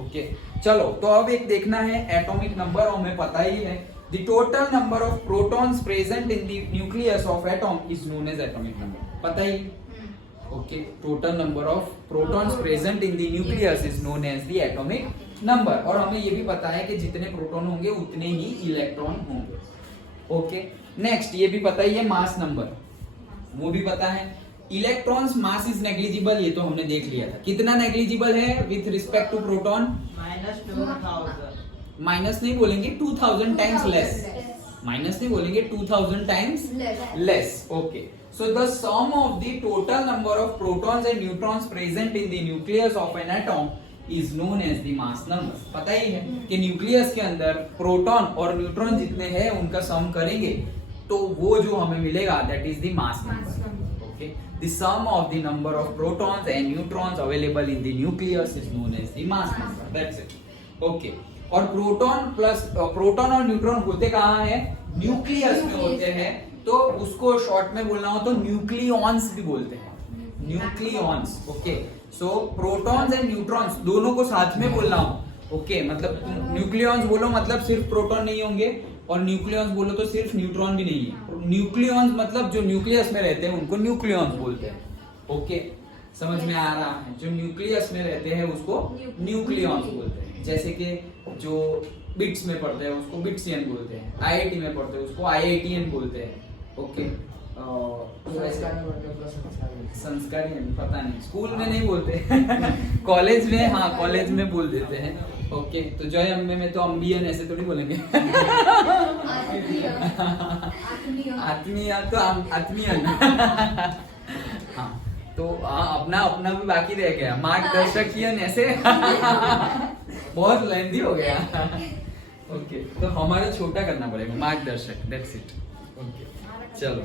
Okay, चलो तो अब एक देखना है एटॉमिक नंबर, हमें पता ही है। The total number of protons present in the nucleus of atom is known as atomic number, पता ही। Okay, total number of protons present in the nucleus is known as the atomic number. और हमें ये भी पता है कि जितने प्रोटॉन होंगे उतने ही इलेक्ट्रॉन होंगे। ओके, नेक्स्ट ये भी पता ही है मास नंबर, वो भी पता है। इलेक्ट्रॉन्स मास इज नेग्लिजिबल, ये तो हमने देख लिया था। कितना नेग्लिजिबल है with respect to proton? -2000 minus नहीं बोलेंगे, 2000 टाइम्स लेस। माइनस नहीं बोलेंगे, 2000 times less. Okay, so the sum of the total number of protons and neutrons present in the nucleus of an atom is known as the mass number। पता ही है कि nucleus के अंदर proton और neutron जितने हैं उनका सम करेंगे तो वो जो हमें मिलेगा that is the mass number. Okay, the sum of the number of protons and neutrons available in the nucleus is known as the mass number, that's it। Okay, और प्रोटॉन और न्यूट्रॉन होते कहाँ है? न्यूक्लियस में होते हैं। तो उसको शॉर्ट में बोलना हो तो न्यूक्लियॉन्स भी बोलते हैं, nucleons. Okay, so protons and neutrons दोनों को साथ में बोलना हो। ओके, मतलब न्यूक्लियॉन्स बोलो मतलब सिर्फ प्रोटॉन नहीं होंगे, और न्यूक्लियॉन्स बोलो तो सिर्फ न्यूट्रॉन भी नहीं है। न्यूक्लियॉन्स मतलब जो न्यूक्लियस में रहते हैं उनको न्यूक्लियॉन्स बोलते हैं। ओके, समझ में आ रहा है? जो न्यूक्लियस में रहते हैं उसको न्यूक्लियॉन्स बोलते हैं। जैसे कि जो बिट्स में पढ़ते हैं उसको बिट्सियन बोलते हैं, आईआईटी में पढ़ते हैं उसको आईआईटीएन बोलते हैं। ओके, संस्कारी पता नहीं, स्कूल में नहीं बोलते कॉलेज में, हाँ कॉलेज में बोल देते हैं। ओके, तो जय अम्बे में तो अम्बियन ऐसे थोड़ी बोलेंगे आत्मीय तो आत्मीयन हाँ, तो अपना अपना भी बाकी रह गया, मार्गदर्शकियन ऐसे बहुत लेंथी हो गया। ओके, तो हमारा छोटा करना पड़ेगा, मार्गदर्शक, दैट्स इट। ओके, चलो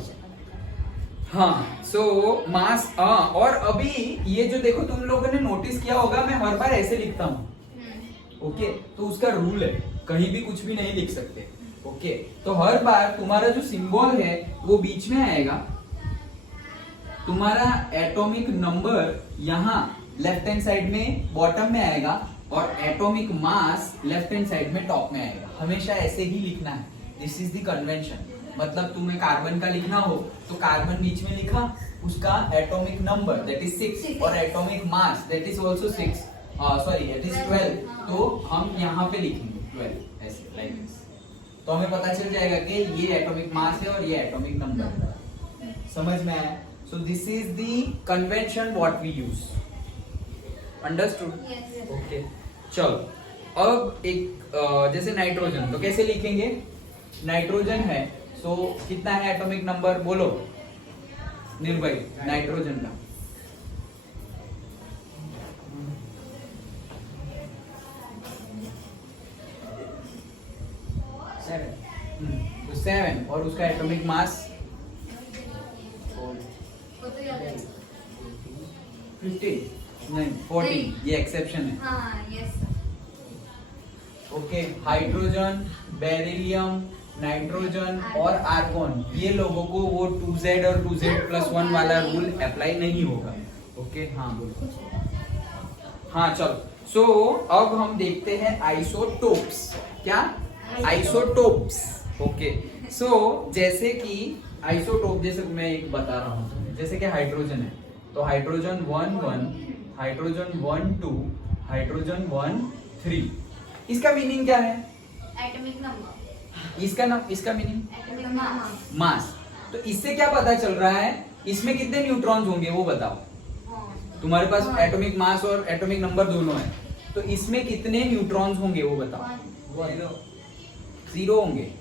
हाँ, सो मास। और अभी ये जो देखो तुम लोगों ने नोटिस किया होगा, मैं हर बार ऐसे लिखता हूँ। ओके, तो उसका रूल है, कहीं भी कुछ भी नहीं लिख सकते। ओके, तो हर बार तुम्हारा जो सिंबल है वो बीच में आएगा, तुम्हारा एटॉमिक नंबर यहाँ लेफ्ट हैंड साइड में बॉटम में आएगा, और atomic mass left hand side में टॉप में आएगा। हमेशा ऐसे ही लिखना है, दिस इज द कन्वेंशन। मतलब तुम्हें कार्बन का लिखना हो तो कार्बन बीच में लिखा, उसका एटॉमिक नंबर दैट इज 6 और atomic mass that is also 6, sorry that is 12, तो हम यहाँ पे लिखेंगे 12 ऐसे, लाइक दिस। तो हमें पता चल जाएगा कि ये एटॉमिक मास है और ये एटॉमिक नंबर है। समझ में आया? So this is the convention what we use. Understood? Yes. Okay, चलो अब एक जैसे नाइट्रोजन, तो कैसे लिखेंगे? नाइट्रोजन है, सो कितना है एटॉमिक नंबर बोलो निर्भय नाइट्रोजन का? तो 7 और उसका एटॉमिक मास वो तो याद है। 15 नहीं 14, ये एक्सेप्शन है। हाँ, yes. Okay, hydrogen, beryllium, nitrogen और आर्गोन, ये लोगों को वो 2Z और 2Z+1 वाला रूल अप्लाई नहीं होगा। ओके, हाँ बोलो। हाँ चलो, सो अब हम देखते हैं आइसोटोप्स। क्या? आइसोटोप्स। ओके, सो जैसे कि आइसोटोप, जैसे मैं एक बता रहा हूँ तुम्हें, जैसे कि हाइड्रोजन है, तो हाइड्रोजन 1 हाइड्रोजन 1 2 हाइड्रोजन 1 3। इसका मीनिंग क्या है? Atomic number. इसका मीनिंग एटॉमिक मास। मास। तो इससे क्या पता चल रहा है? इसमें कितने न्यूट्रॉन्स होंगे वो बताओ। तुम्हारे पास एटॉमिक मास और एटॉमिक नंबर दोनों है, तो इसमें कितने न्यूट्रॉन्स होंगे वो बताओ। 0 होंगे।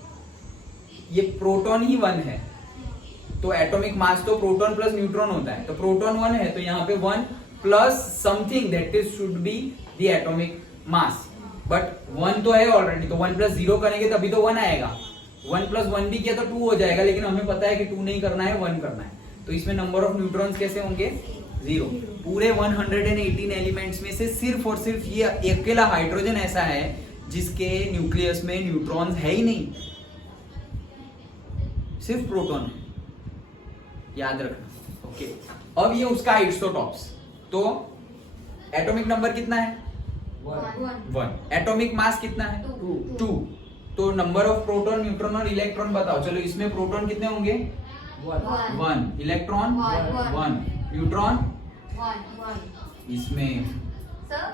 ये प्रोटॉन ही 1 है, तो एटॉमिक मास तो प्रोटॉन प्लस न्यूट्रॉन होता है, तो प्रोटॉन 1 है, तो यहाँ पे 1 plus something that is should be the atomic mass. But 1 तो है ऑलरेडी, तो 1 + 0 करेंगे तभी तो 1 आएगा। 1 + 1 भी किया तो 2 हो जाएगा, लेकिन हमें पता है कि 2 नहीं करना है, 1 करना है। तो इसमें नंबर ऑफ न्यूट्रॉन्स कैसे होंगे? 0। पूरे 118 एलिमेंट्स में से सिर्फ और सिर्फ ये अकेला हाइड्रोजन ऐसा है जिसके न्यूक्लियस में न्यूट्रॉन्स है ही नहीं, सिर्फ प्रोटॉन है। याद रखना। ओके, अब ये उसका आइसोटॉप्स। तो एटॉमिक नंबर कितना है? 1। एटॉमिक मास कितना है? 2। तो नंबर ऑफ प्रोटॉन, न्यूट्रॉन और इलेक्ट्रॉन बताओ। चलो, इसमें प्रोटॉन कितने होंगे? 1। इलेक्ट्रॉन 1। न्यूट्रॉन 1। इसमें सर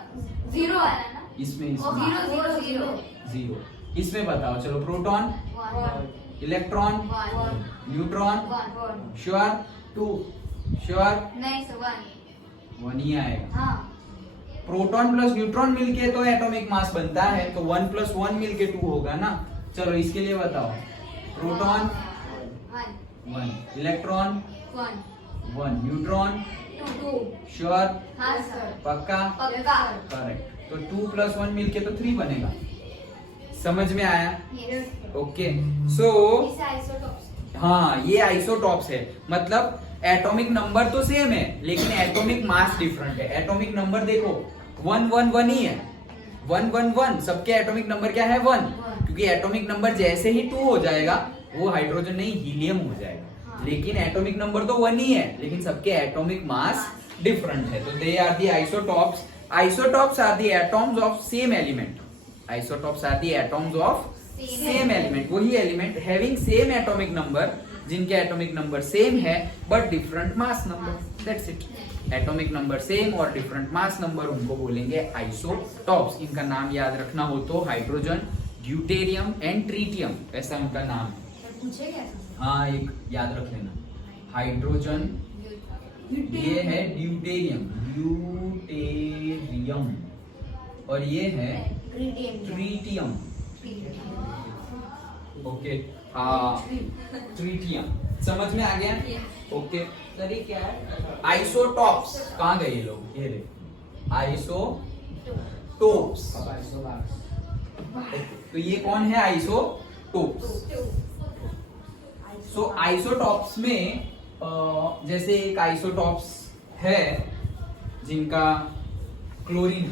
0 आया ना? इसमें 0 0। इसमें बताओ। चलो, proton, 1 electron, 1 neutron 1 sure 2 sure नहीं सर 1 ही आएगा। हाँ। प्रोटॉन प्लस न्यूट्रॉन मिलके तो एटॉमिक मास बनता है, तो 1 + 1 मिलके 2 होगा ना। चलो, इसके लिए बताओ। प्रोटॉन 1, इलेक्ट्रॉन 1, न्यूट्रॉन 2 श्योर हाँ सर पक्का पक्का। करेक्ट। तो 2 + 1 मिलके तो 3 बनेगा। समझ में आया? Yes. ओके, सो इसे आइसोटॉप्स। हाँ, ये आइसोटॉप्स है, मतलब एटॉमिक नंबर तो सेम है लेकिन एटॉमिक मास डिफरेंट है। एटॉमिक नंबर देखो 1 1 1 ही है, 1 1 1, सबके एटॉमिक नंबर क्या है? 1। क्योंकि एटॉमिक नंबर जैसे ही 2 हो जाएगा वो हाइड्रोजन नहीं हीलियम हो जाएगा। लेकिन एटॉमिक नंबर तो 1 ही है, लेकिन सबके एटॉमिक मास डिफरेंट है। तो they are the isotopes. Isotopes are the atoms of same element. Isotopes are the atoms of same element, वही element having same atomic number, जिनके एटॉमिक नंबर सेम है but different mass number. That's it. Atomic number same और different mass number, उनको बोलेंगे isotopes. इनका नाम याद रखना हो तो हाइड्रोजन, ड्यूटेरियम एंड ट्रीटियम, ऐसा उनका नाम है। पूछे क्या? हाँ, एक याद रख लेना। हाइड्रोजन, ये है ड्यूटेरियम, और ये है ट्रीटियम। ओके, ट्रीटियम समझ में आ गया? ओके, सर क्या है? आइसोटॉप्स कहाँ गए ये लोग? ये रे आइसोटोप्स। तो ये कौन है? आइसोटोप्स। सो आइसोटॉप्स में जैसे एक आइसोटॉप्स है जिनका क्लोरीन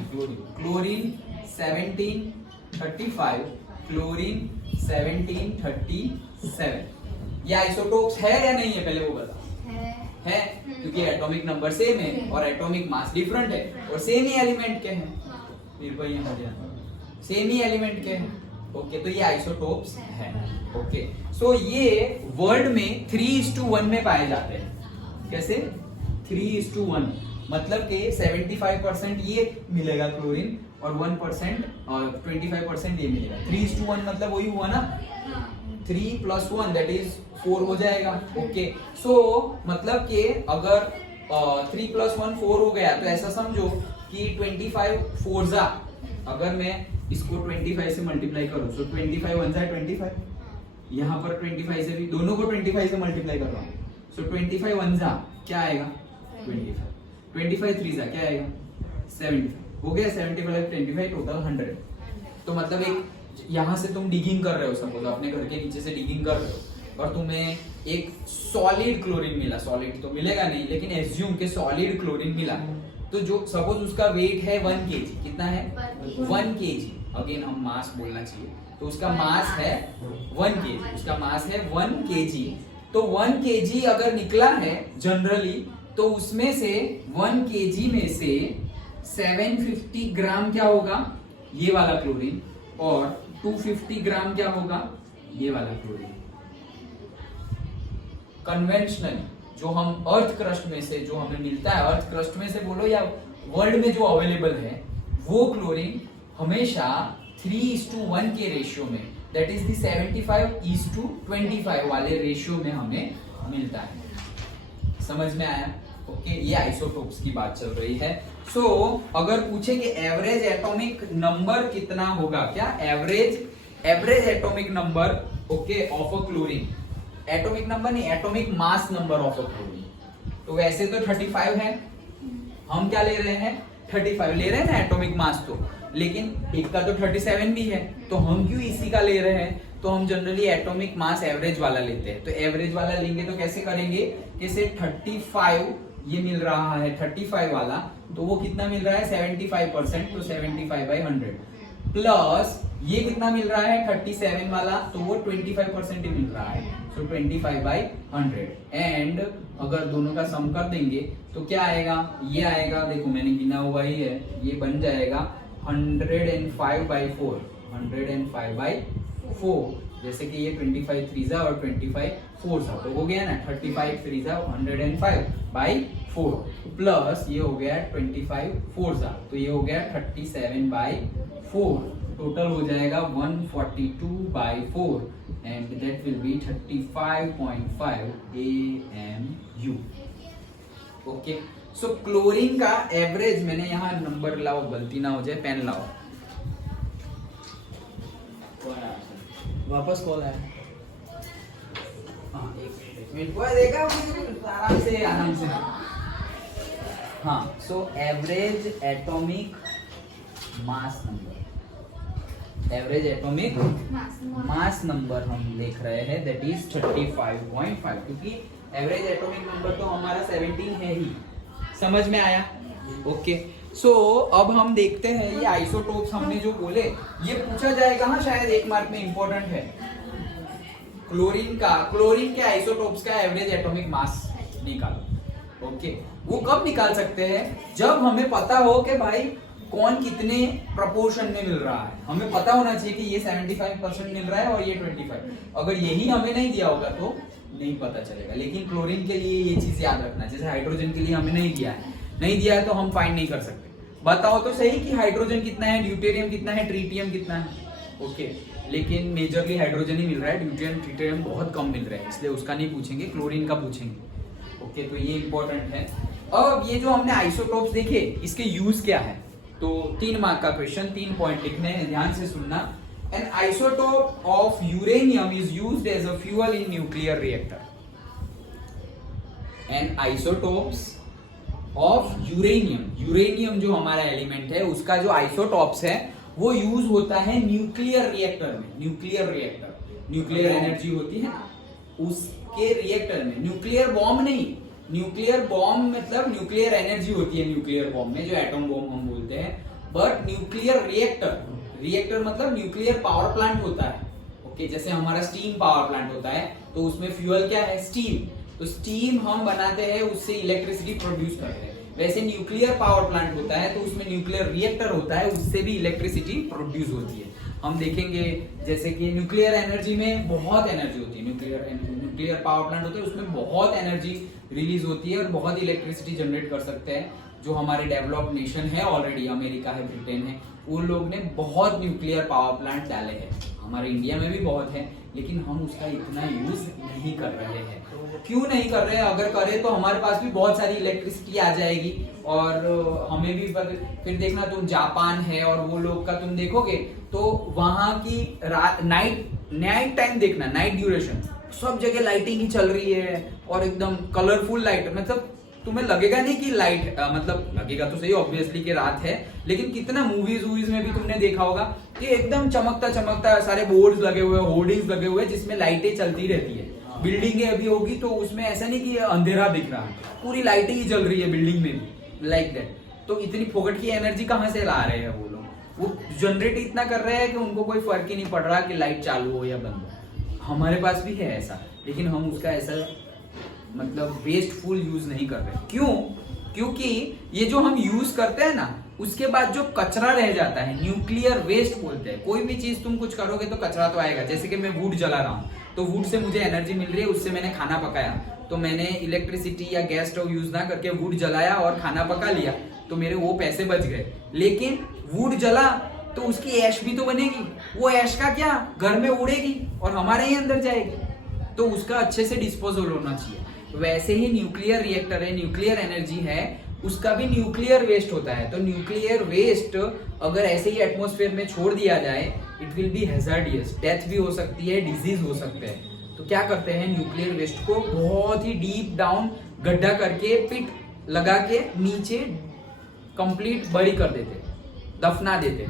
1735, क्लोरीन 1737। ये आइसोटोप्स है या नहीं है पहले वो बताओ। है, क्योंकि एटॉमिक नंबर सेम है और एटॉमिक मास डिफरेंट है और सेम ही एलिमेंट के हैं। सेम ही एलिमेंट के हैं। ओके, तो ये आइसोटोप्स है। ओके, सो ये वर्ल्ड में 3:1 में पाए जाते हैं। कैसे? 3:1, मतलब कि 75% ये मिलेगा क्लोरीन और 1% और 25% ये मिलेगा। 3:1 मतलब वही हुआ ना 3 + 1 दैट इज 4 हो जाएगा। ओके, सो मतलब कि अगर 3 + 1 4 हो गया, तो ऐसा समझो कि 25 4 जा, अगर मैं इसको 25 से मल्टीप्लाई करूं तो 25 1 जा 25, यहाँ पर 25 से भी, दोनों को 25 से मल्टीप्लाई कर रहा हूँ, सो 25 1 जा क्या आएगा 25, 25 3 जा क्या आएगा 75, हो गया 75 25 टोटल 100। तो मतलब एक यहाँ से तुम डिगिंग कर रहे हो, सपोज अपने घर के नीचे से डिगिंग कर रहे हो और तुम्हें एक सॉलिड क्लोरीन मिला, सॉलिड तो मिलेगा नहीं लेकिन एज्यूम के सॉलिड क्लोरीन मिला, तो जो सपोज उसका वेट है 1 kg, कितना है 1 kg, अगेन हम मास बोलना चाहिए, तो उसका मास है 1 kg, उसका मास है 1 kg। तो 1 kg अगर निकला है जनरली, तो उसमें से 1 kg में से 750 ग्राम क्या होगा, ये वाला क्लोरीन, और 250 ग्राम क्या होगा, ये वाला क्लोरीन। कन्वेंशनली जो हम अर्थ क्रस्ट में से जो हमें मिलता है, अर्थ क्रस्ट में से बोलो या वर्ल्ड में जो अवेलेबल है, वो क्लोरीन हमेशा 3:1 के रेशियो में, दैट इज द 75:25 वाले रेशियो में हमें मिलता है। समझ में आया? ओके, ये आइसोटोप्स की बात चल रही है। सो अगर पूछे कि एवरेज एटॉमिक नंबर कितना होगा, क्या average atomic number okay of a chlorine, atomic number नहीं, atomic mass number of a chlorine, तो वैसे तो 35 है, हम क्या ले रहे हैं 35 ले रहे हैं ना एटॉमिक मास, तो लेकिन एक का तो 37 भी है, तो हम क्यों इसी का ले रहे हैं, तो हम जनरली एटॉमिक मास एवरेज वाला लेते हैं। तो एवरेज वाला लेंगे तो कैसे करेंगे, जैसे 35 ये मिल रहा है 35 वाला, तो वो कितना मिल रहा है 75%, तो 75/100 प्लस ये कितना मिल रहा है 37 वाला, तो वो 25% ही मिल रहा है, सो 25/100। एंड अगर दोनों का सम कर देंगे तो क्या आएगा, ये आएगा, देखो मैंने गिना हुआ ही है, ये बन जाएगा 105/4, 105/4, जैसे कि ये 25 3 जा और 25 4 जा, तो हो गया ना 35 3 जा 105/4 प्लस ये हो गया 25 4 जा, तो ये हो गया 37/4, टोटल हो जाएगा 142/4 and that will be 35.5 AMU। Okay, so chlorine का एवरेज, मैंने यहाँ नंबर लाओ, गलती ना हो जाए, पेन लाओ, वापस कॉल है। हाँ एक मिनट को देखा, आराम से हाँ। So average atomic mass number, average atomic mass number हम देख रहे हैं, दैट इज 35.5, क्योंकि एवरेज एटॉमिक नंबर तो हमारा 17 है ही। समझ में आया? ओके, सो अब हम देखते हैं ये आइसोटोप्स हमने जो बोले, ये पूछा जाएगा हाँ शायद 1 मार्क में, इंपॉर्टेंट है। क्लोरीन के आइसोटोप्स का एवरेज एटॉमिक मास निकालो। ओके, वो कब निकाल सकते हैं, जब हमें पता हो कि भाई कौन कितने प्रोपोर्शन में मिल रहा है। हमें पता होना चाहिए कि ये 75% मिल रहा है और ये 25। अगर यही हमें नहीं दिया होगा तो नहीं पता चलेगा। लेकिन क्लोरीन के लिए ये चीज याद रखना, जैसे हाइड्रोजन के लिए हमें नहीं दिया है तो हम फाइंड नहीं कर सकते। बताओ तो सही कि हाइड्रोजन कितना है, ड्यूटेरियम कितना है, ट्रिटियम कितना है। ओके, लेकिन मेजरली हाइड्रोजन ही मिल रहा है, ड्यूटेरियम ट्रिटियम बहुत कम मिल रहा है, इसलिए उसका नहीं पूछेंगे, क्लोरीन का पूछेंगे। ओके, तो ये इंपॉर्टेंट है। अब ये जो हमने आइसोटोप्स देखे, इसके यूज क्या है, तो 3 मार्क का क्वेश्चन, 3 पॉइंट लिखने हैं, ध्यान से सुनना। An isotope of uranium is used as a fuel in nuclear reactor. And isotopes of uranium जो हमारा एलिमेंट है, उसका जो आइसोटॉप्स है वो यूज होता है न्यूक्लियर रिएक्टर में। न्यूक्लियर एनर्जी होती है उसके रिएक्टर में, न्यूक्लियर बॉम्ब नहीं। न्यूक्लियर बॉम्ब मतलब न्यूक्लियर एनर्जी होती है न्यूक्लियर बॉम्ब में, जो एटम बॉम्ब हम बोलते हैं। बट न्यूक्लियर रिएक्टर मतलब न्यूक्लियर पावर प्लांट होता है। ओके, जैसे हमारा स्टीम पावर प्लांट होता है, तो उसमें फ्यूल क्या है, स्टीम। तो स्टीम हम बनाते हैं, उससे इलेक्ट्रिसिटी प्रोड्यूस करते हैं। वैसे न्यूक्लियर पावर प्लांट होता है तो उसमें न्यूक्लियर रिएक्टर होता है, उससे भी इलेक्ट्रिसिटी प्रोड्यूस होती है। हम देखेंगे जैसे कि न्यूक्लियर एनर्जी में बहुत एनर्जी होती है, न्यूक्लियर पावर प्लांट होते हैं, उसमें बहुत एनर्जी रिलीज होती है और बहुत इलेक्ट्रिसिटी जनरेट कर सकते हैं। जो हमारे डेवलप्ड नेशन है ऑलरेडी, अमेरिका है, ब्रिटेन है, उन लोग ने बहुत न्यूक्लियर पावर प्लांट डाले हैं। हमारे इंडिया में भी बहुत है, लेकिन हम उसका इतना यूज नहीं कर रहे हैं। क्यों नहीं कर रहे हैं? अगर करें तो हमारे पास भी बहुत सारी इलेक्ट्रिसिटी आ जाएगी और हमें भी फिर देखना, तुम जापान है और वो लोग का तुम देखोगे तो वहां की नाइट टाइम देखना, नाइट ड्यूरेशन, सब जगह लाइटिंग ही चल रही है और एकदम कलरफुल लाइट, मतलब तुम्हें लगेगा नहीं कि लाइट, मतलब लगेगा तो सही ऑब्वियसली कि रात है, लेकिन कितना मूवीज में भी तुमने देखा होगा कि एकदम चमकता चमकता सारे बोर्ड्स लगे हुए, होर्डिंग्स लगे हुए जिसमें लाइटें चलती रहती है। बिल्डिंगे अभी होगी तो उसमें ऐसा नहीं कि अंधेरा दिख रहा है, पूरी लाइटें ही जल रही है बिल्डिंग में भी, लाइक दैट। तो इतनी फोकट की एनर्जी कहाँ से ला रहे हैं वो लोग? वो जनरेट इतना कर रहे हैं कि उनको कोई फर्क ही नहीं पड़ रहा कि लाइट चालू हो या बंद हो। हमारे पास भी है ऐसा, लेकिन हम उसका ऐसा मतलब वेस्टफुल यूज नहीं कर रहे। क्यों? क्योंकि ये जो हम यूज करते हैं ना, उसके बाद जो कचरा रह जाता है, न्यूक्लियर वेस्ट बोलते हैं। कोई भी चीज तुम कुछ करोगे तो कचरा तो आएगा। जैसे कि मैं वुड जला रहा हूँ तो वुड से मुझे एनर्जी मिल रही है, उससे मैंने खाना पकाया, तो मैंने इलेक्ट्रिसिटी या गैस स्टोव यूज ना करके वुड जलाया और खाना पका लिया, तो मेरे वो पैसे बच गए। लेकिन वुड जला तो उसकी ऐश भी तो बनेगी, वो ऐश का क्या घर में उड़ेगी और हमारे ही अंदर जाएगी, तो उसका अच्छे से डिस्पोजल होना चाहिए। वैसे ही न्यूक्लियर रिएक्टर है, न्यूक्लियर एनर्जी है, उसका भी न्यूक्लियर वेस्ट होता है। तो न्यूक्लियर वेस्ट अगर ऐसे ही एटमॉस्फेयर में छोड़ दिया जाए, it will be hazardous, death भी हो सकती है, डिजीज हो सकते हैं। तो क्या करते हैं, न्यूक्लियर वेस्ट को बहुत ही डीप डाउन गड्ढा करके, पिट लगा के नीचे कंप्लीट बरी कर देते, दफना देते।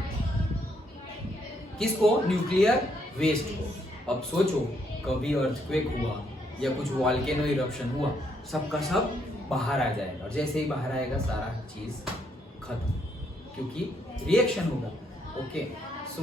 किसको? न्यूक्लियर वेस्ट को। अब सोचो कभी अर्थक्वेक हुआ या कुछ वॉल्केनो इरप्शन हुआ, सबका सब बाहर आ जाएगा, और जैसे ही बाहर आएगा सारा चीज खत्म, क्योंकि रिएक्शन होगा। ओके, सो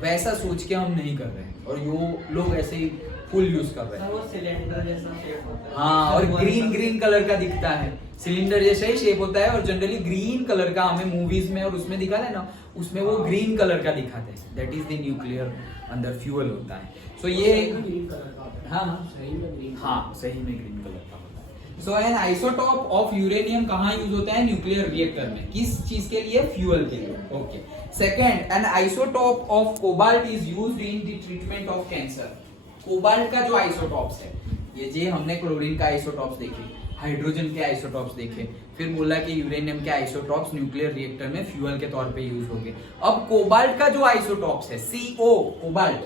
वैसा सोच के हम नहीं कर रहे हैं, और यो लोग ऐसे ही फुल यूज कर रहे हैं। वो सिलेंडर जैसा शेप होता है। हाँ, और ग्रीन कलर का दिखता है, सिलेंडर जैसा ही शेप होता है, और जनरली ग्रीन कलर का हमें मूवीज में और उसमें दिखाते हैं ना, उसमें वो ग्रीन कलर का दिखाते हैं। दैट इज द न्यूक्लियर अंदर फ्यूल होता है। सो ये ग्रीन कलर का होता है। हाँ सही में ग्रीन, हाँ सही में ग्रीन कलर का होता है। सो एन आइसोटॉप ऑफ यूरेनियम कहाँ यूज होता है? न्यूक्लियर रिएक्टर में। किस चीज के लिए? फ्यूल के लिए। Okay. Second, an isotope of cobalt is used in the treatment of cancer. Cobalt का जो आइसोटॉप्स है, ये जे हमने क्लोरीन का आइसोटॉप्स देखे, हाइड्रोजन के आइसोटॉप्स देखे, फिर बोला कि यूरेनियम के आइसोटॉप्स न्यूक्लियर रिएक्टर में फ्यूल के तौर पे यूज होंगे। अब कोबाल्ट का जो आइसोटॉप्स है, CO, कोबाल्ट,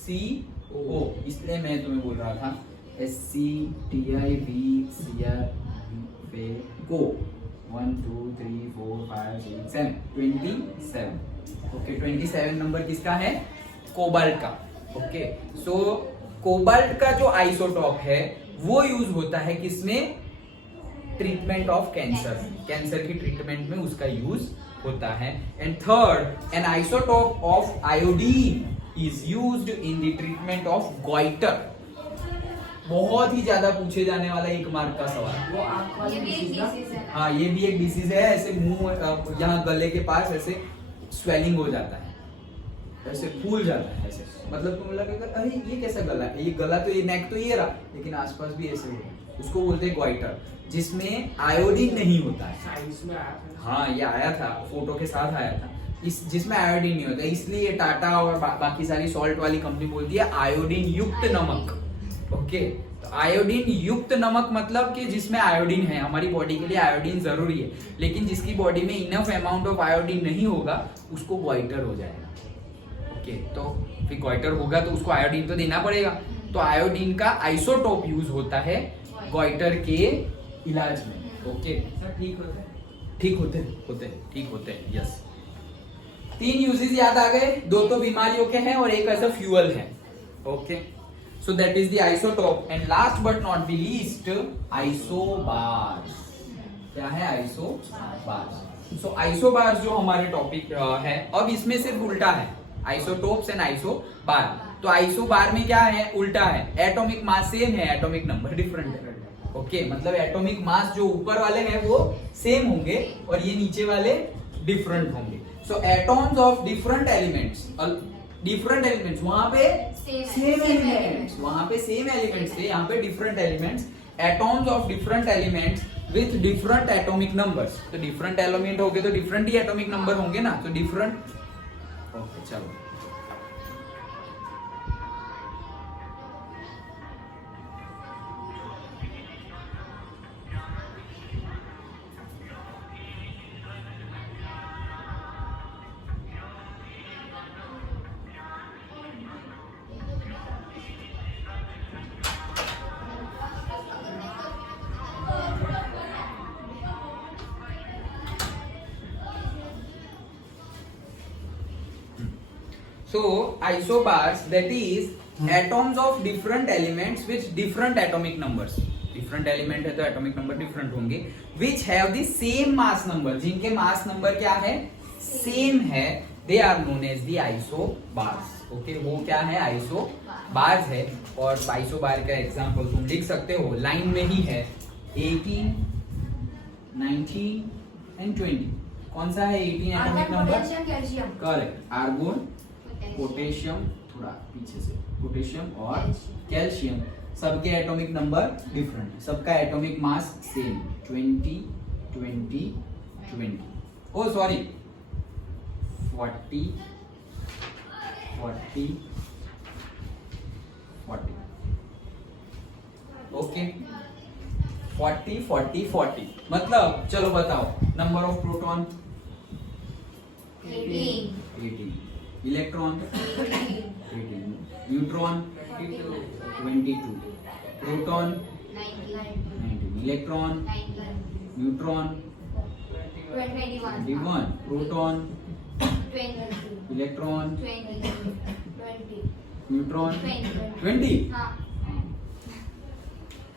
CO, इसलिए मैं तुम्हें बोल रहा था SCTIV, को 1 2 3 4 5 6 7 27। ओके, 27 नंबर किसका है? कोबाल्ट का। ओके, सो कोबाल्ट का जो आइसोटॉप है वो यूज होता है किसमें? Treatment of cancer. कैंसर की ट्रीटमेंट में उसका यूज होता है। And third, an isotope of iodine is used in the treatment of goitre. बहुत ही ज्यादा पूछे जाने वाला एक मार्क का सवाल। वो आंख वाली ये भी एक डिसीज ना? disease है। हाँ, ये भी एक डिसीज है। ऐसे मुंह यहाँ गले के पास ऐसे स्वेलिंग हो जाता है, ऐसे फूल जाता है ऐसे, मतलब तुम लगेगा अरे ये कैसा गला है, ये गला तो ये नेक तो ये रहा, लेकिन आसपास भी ऐसे हो रहा। उसको बोलते हैं गॉइटर, जिसमें आयोडीन नहीं होता है। साइंस में आया था। हाँ, ये आया था, फोटो के साथ आया था, इस जिसमें आयोडीन नहीं होता, इसलिए टाटा और बाकी सारी सॉल्ट वाली कंपनी बोलती है आयोडीन युक्त नमक। ओके, तो आयोडीन युक्त नमक मतलब कि जिसमें आयोडीन है। हमारी बॉडी के लिए आयोडीन जरूरी है, लेकिन जिसकी बॉडी में इनफ अमाउंट ऑफ आयोडीन नहीं होगा उसको गॉइटर हो जाएगा। ओके, तो फिर गॉइटर होगा तो उसको आयोडीन तो देना पड़ेगा, तो आयोडीन का आइसोटोप यूज होता है गॉइटर के इलाज में। ओके, सर ठीक होता है? ठीक होते हैं, यस। 3 यूजेस याद आ गए, 2 तो बीमारियों के हैं और एक ऐसा फ्यूल है। Okay, so that is the isotope. And last but not the least, isobars. क्या है? आइसोबार्स। सो आइसोबार्स जो हमारे टॉपिक है, अब इसमें सिर्फ उल्टा है, आइसोटोप्स एंड आइसोबार। तो आइसोबार में क्या है? उल्टा है। एटॉमिक मास सेम है, एटॉमिक नंबर डिफरेंट है। ओके, मतलब एटॉमिक मास जो ऊपर वाले हैं वो सेम होंगे और ये नीचे वाले डिफरेंट होंगे। सो एटॉम्स ऑफ डिफरेंट एलिमेंट्स, वहां पे सेम एलिमेंट्स, वहां पे सेम एलिमेंट्स थे, यहाँ पे different elements. Atoms of different elements with different atomic numbers. तो डिफरेंट एलिमेंट हो गए तो डिफरेंट ही एटॉमिक नंबर होंगे ना, तो डिफरेंट। ओके, चलो So isobars, that is atoms of different elements with different atomic numbers. Different element है तो atomic number different होंगे. Which have the same mass number, जिनके mass number क्या है, same है, they are known as the isobars. Okay, वो क्या है, isobars है. और isobar का एग्जाम्पल तुम लिख सकते हो, लाइन में ही है 18, 19 and 20. कौन सा है 18 atomic number? Correct, argon, potassium, थोड़ा पीछे से, पोटेशियम और कैल्शियम. सबके एटॉमिक नंबर डिफरेंट है, सबका atomic mass same 20, 20, 20. Oh sorry 40, 40, 40. Okay 40, 40, 40. मतलब चलो बताओ, number of proton 18, electron 18, neutron 22, proton 19, electron, neutron 21, proton, electron, neutron 20.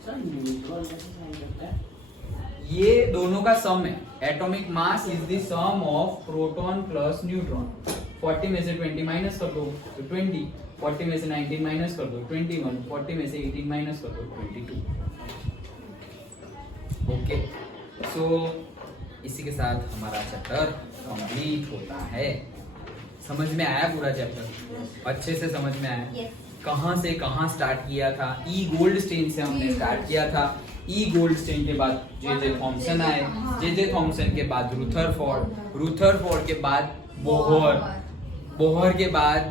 Sir neutron कैसे साइन करता है? ये दोनों का सम है. Atomic mass is the sum of proton plus neutron. 40 में से 20 माइनस कर दो तो 20, 40 में से 19 माइनस कर दो 21, 40 में से 18 माइनस कर दो 22. ओके, सो इसी के साथ हमारा चैप्टर कंप्लीट होता है. समझ में आया पूरा चैप्टर? अच्छे से समझ में आया? Yes. कहाँ से कहाँ स्टार्ट किया था? ई गोल्डस्टेन से हमने स्टार्ट किया था. ई गोल्डस्टेन के बाद जे थॉमसन आए, जे थॉमसन के बाद रुथरफोर्ड के बाद बोहर के बाद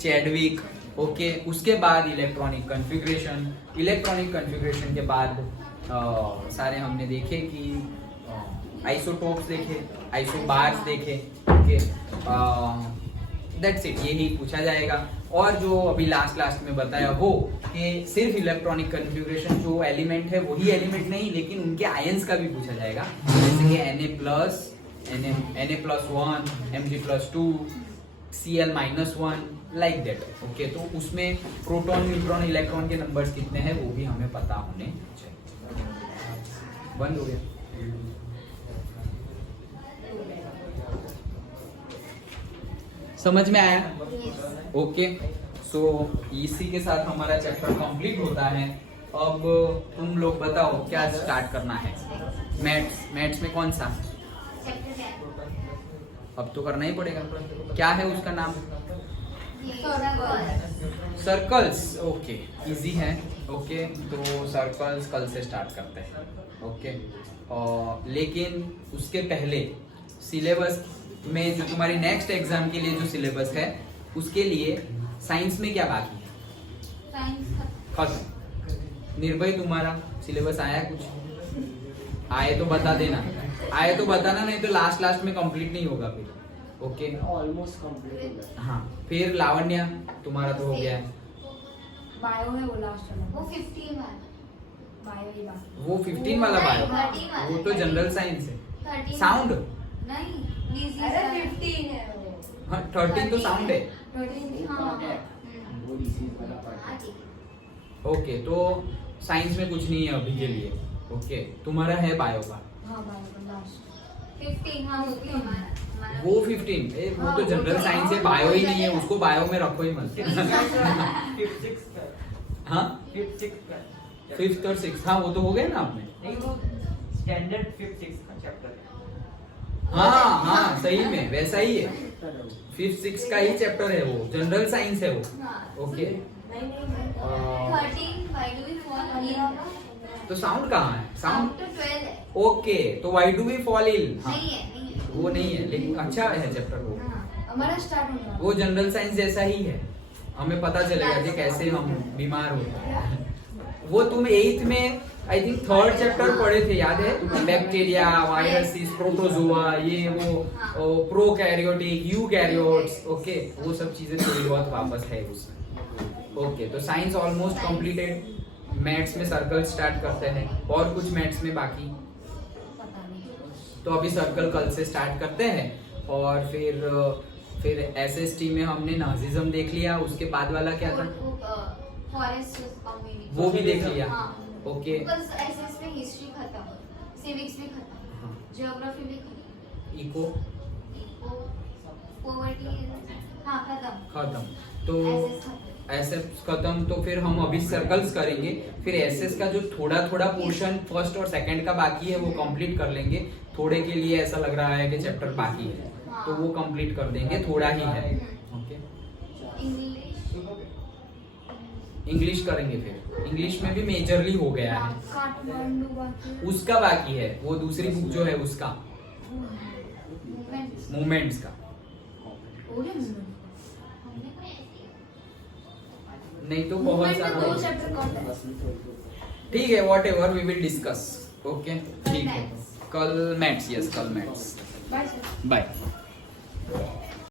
चैडविक. ओके, उसके बाद इलेक्ट्रॉनिक कन्फिग्रेशन के बाद सारे हमने देखे कि आइसोटोप्स देखे, आइसोबार्स देखे. Okay, that's it. यही पूछा जाएगा. और जो अभी लास्ट में बताया वो कि सिर्फ इलेक्ट्रॉनिक कन्फिग्रेशन जो एलिमेंट है वही एलिमेंट नहीं, लेकिन उनके आयंस का भी पूछा जाएगा. जैसे कि Na+1, Mg+2, Cl-1, like that. Okay, तो उसमें प्रोटॉन, न्यूट्रॉन, इलेक्ट्रॉन के नंबर्स कितने हैं वो भी हमें पता होने चाहिए. बंद हो गया. समझ में आया? ओके, सो इसी के साथ हमारा चैप्टर कंप्लीट होता है. अब तुम लोग बताओ क्या स्टार्ट करना है. मैथ्स में कौन सा? अब तो करना ही पड़ेगा. क्या है उसका नाम? सर्कल्स. ओके, इजी है. ओके, तो सर्कल्स कल से स्टार्ट करते हैं. ओके, लेकिन उसके पहले सिलेबस में जो तुम्हारी नेक्स्ट एग्जाम के लिए जो सिलेबस है उसके लिए साइंस में क्या बाकी है? खत्म. निर्भय, तुम्हारा सिलेबस आया? कुछ आए तो बता देना, आए तो बताना, नहीं तो लास्ट में कंप्लीट नहीं होगा फिर. ओके, ऑलमोस्ट कंप्लीट हो गया. हाँ, फिर लावण्या तुम्हारा तो हो गया है. बायो है वो लास्ट वाला. वो 15 वाला. बायो ही बाकी. वो 15 वाला बायो, 13 वाला. वो तो जनरल साइंस है. 13 साउंड, नहीं, disease अरे का. 15 है वो. हाँ 13 तो साउंड है. 13 हाँ, है. हम्म. वो डिसीज वाला पार्ट हाँ, है. ठीक है. ओके, तो साइंस में कुछ नहीं है अभी के लिए. ओके, तुम्हारा है बायो का. हाँ बायो का लास्ट. 15, हाँ, वो भी हमारा. वो 15, वो तो जनरल साइंस है, बायो ही नहीं है, उसको बायो में रखो ही मत. हाँ, 5th और 6th, हाँ वो तो हो गया ना आपने. नहीं, वो स्टैंडर्ड 5th 6th का चैप्टर है. हाँ, सही में वैसा ही है. 5th 6th का ही चैप्टर है वो, जनरल साइंस है वो. हाँ. ओके, नहीं नहीं 13, why do we fall ill? तो साउंड कहाँ है? Sound sound. तो 12 है. ओके, तो why do we fall ill? नहीं है. वो नहीं है, लेकिन अच्छा है चैप्टर वो. हाँ. हमारा स्टार्ट होगा. वो जनरल साइंस जैसा ही है. हमें पता चलेगा कि कैसे हम बीमार होते हैं. वो तुम 8th में आई थिंक 3rd चैप्टर पढ़े थे, याद है? बैक्टीरिया, वायरसेस, प्रोटोजोआ, ये वो प्रोकैरियोटिक, यूकैरियोट्स. ओके, वो सब चीजें थोड़ी बहुत वापस है उसमें. ओके, तो साइंस ऑलमोस्ट कंप्लीटेड. मैथ्स में सर्कल स्टार्ट करते हैं. और कुछ मैथ्स में बाकी? पता नहीं. तो अभी सर्कल कल से स्टार्ट करते हैं और फिर फिर एसएसटी में हमने नाजिज्म देख लिया, उसके बाद वाला क्या था? फॉरेस्ट कम्युनिटी वो भी देख लिया। हाँ ओके। बिकॉज एसएस में हिस्ट्री खत्म, सिविक्स भी खत्म, हाँ। ज्योग्राफी भी खत्म, इको पॉवर्टी हाँ खत्म, तो SS खत्म। एसएस खत्म। तो फिर हम अभी सर्कल्स करेंगे, फिर एसएस का जो थोड़ा थोड़ा पोर्शन फर्स्ट और सेकंड का बाकी है वो कंप्लीट कर लेंगे। थोड़े के लिए ऐसा लग रहा है कि चैप्टर बाकी है, तो वो कंप्लीट कर देंगे, थोड़ा ही है। ओके, इंग्लिश करेंगे। फिर इंग्लिश में भी मेजरली हो गया है, काठमांडू बाकी है। उसका बाकी है, वो दूसरी बुक जो है उसका मूवमेंट्स का नहीं तो बहुत सारा दो है। चैप्टर कौन है? ठीक है, whatever we will discuss. Okay ठीक है, कल मैथ्स, यस कल मैथ्स। Bye sir. बाय।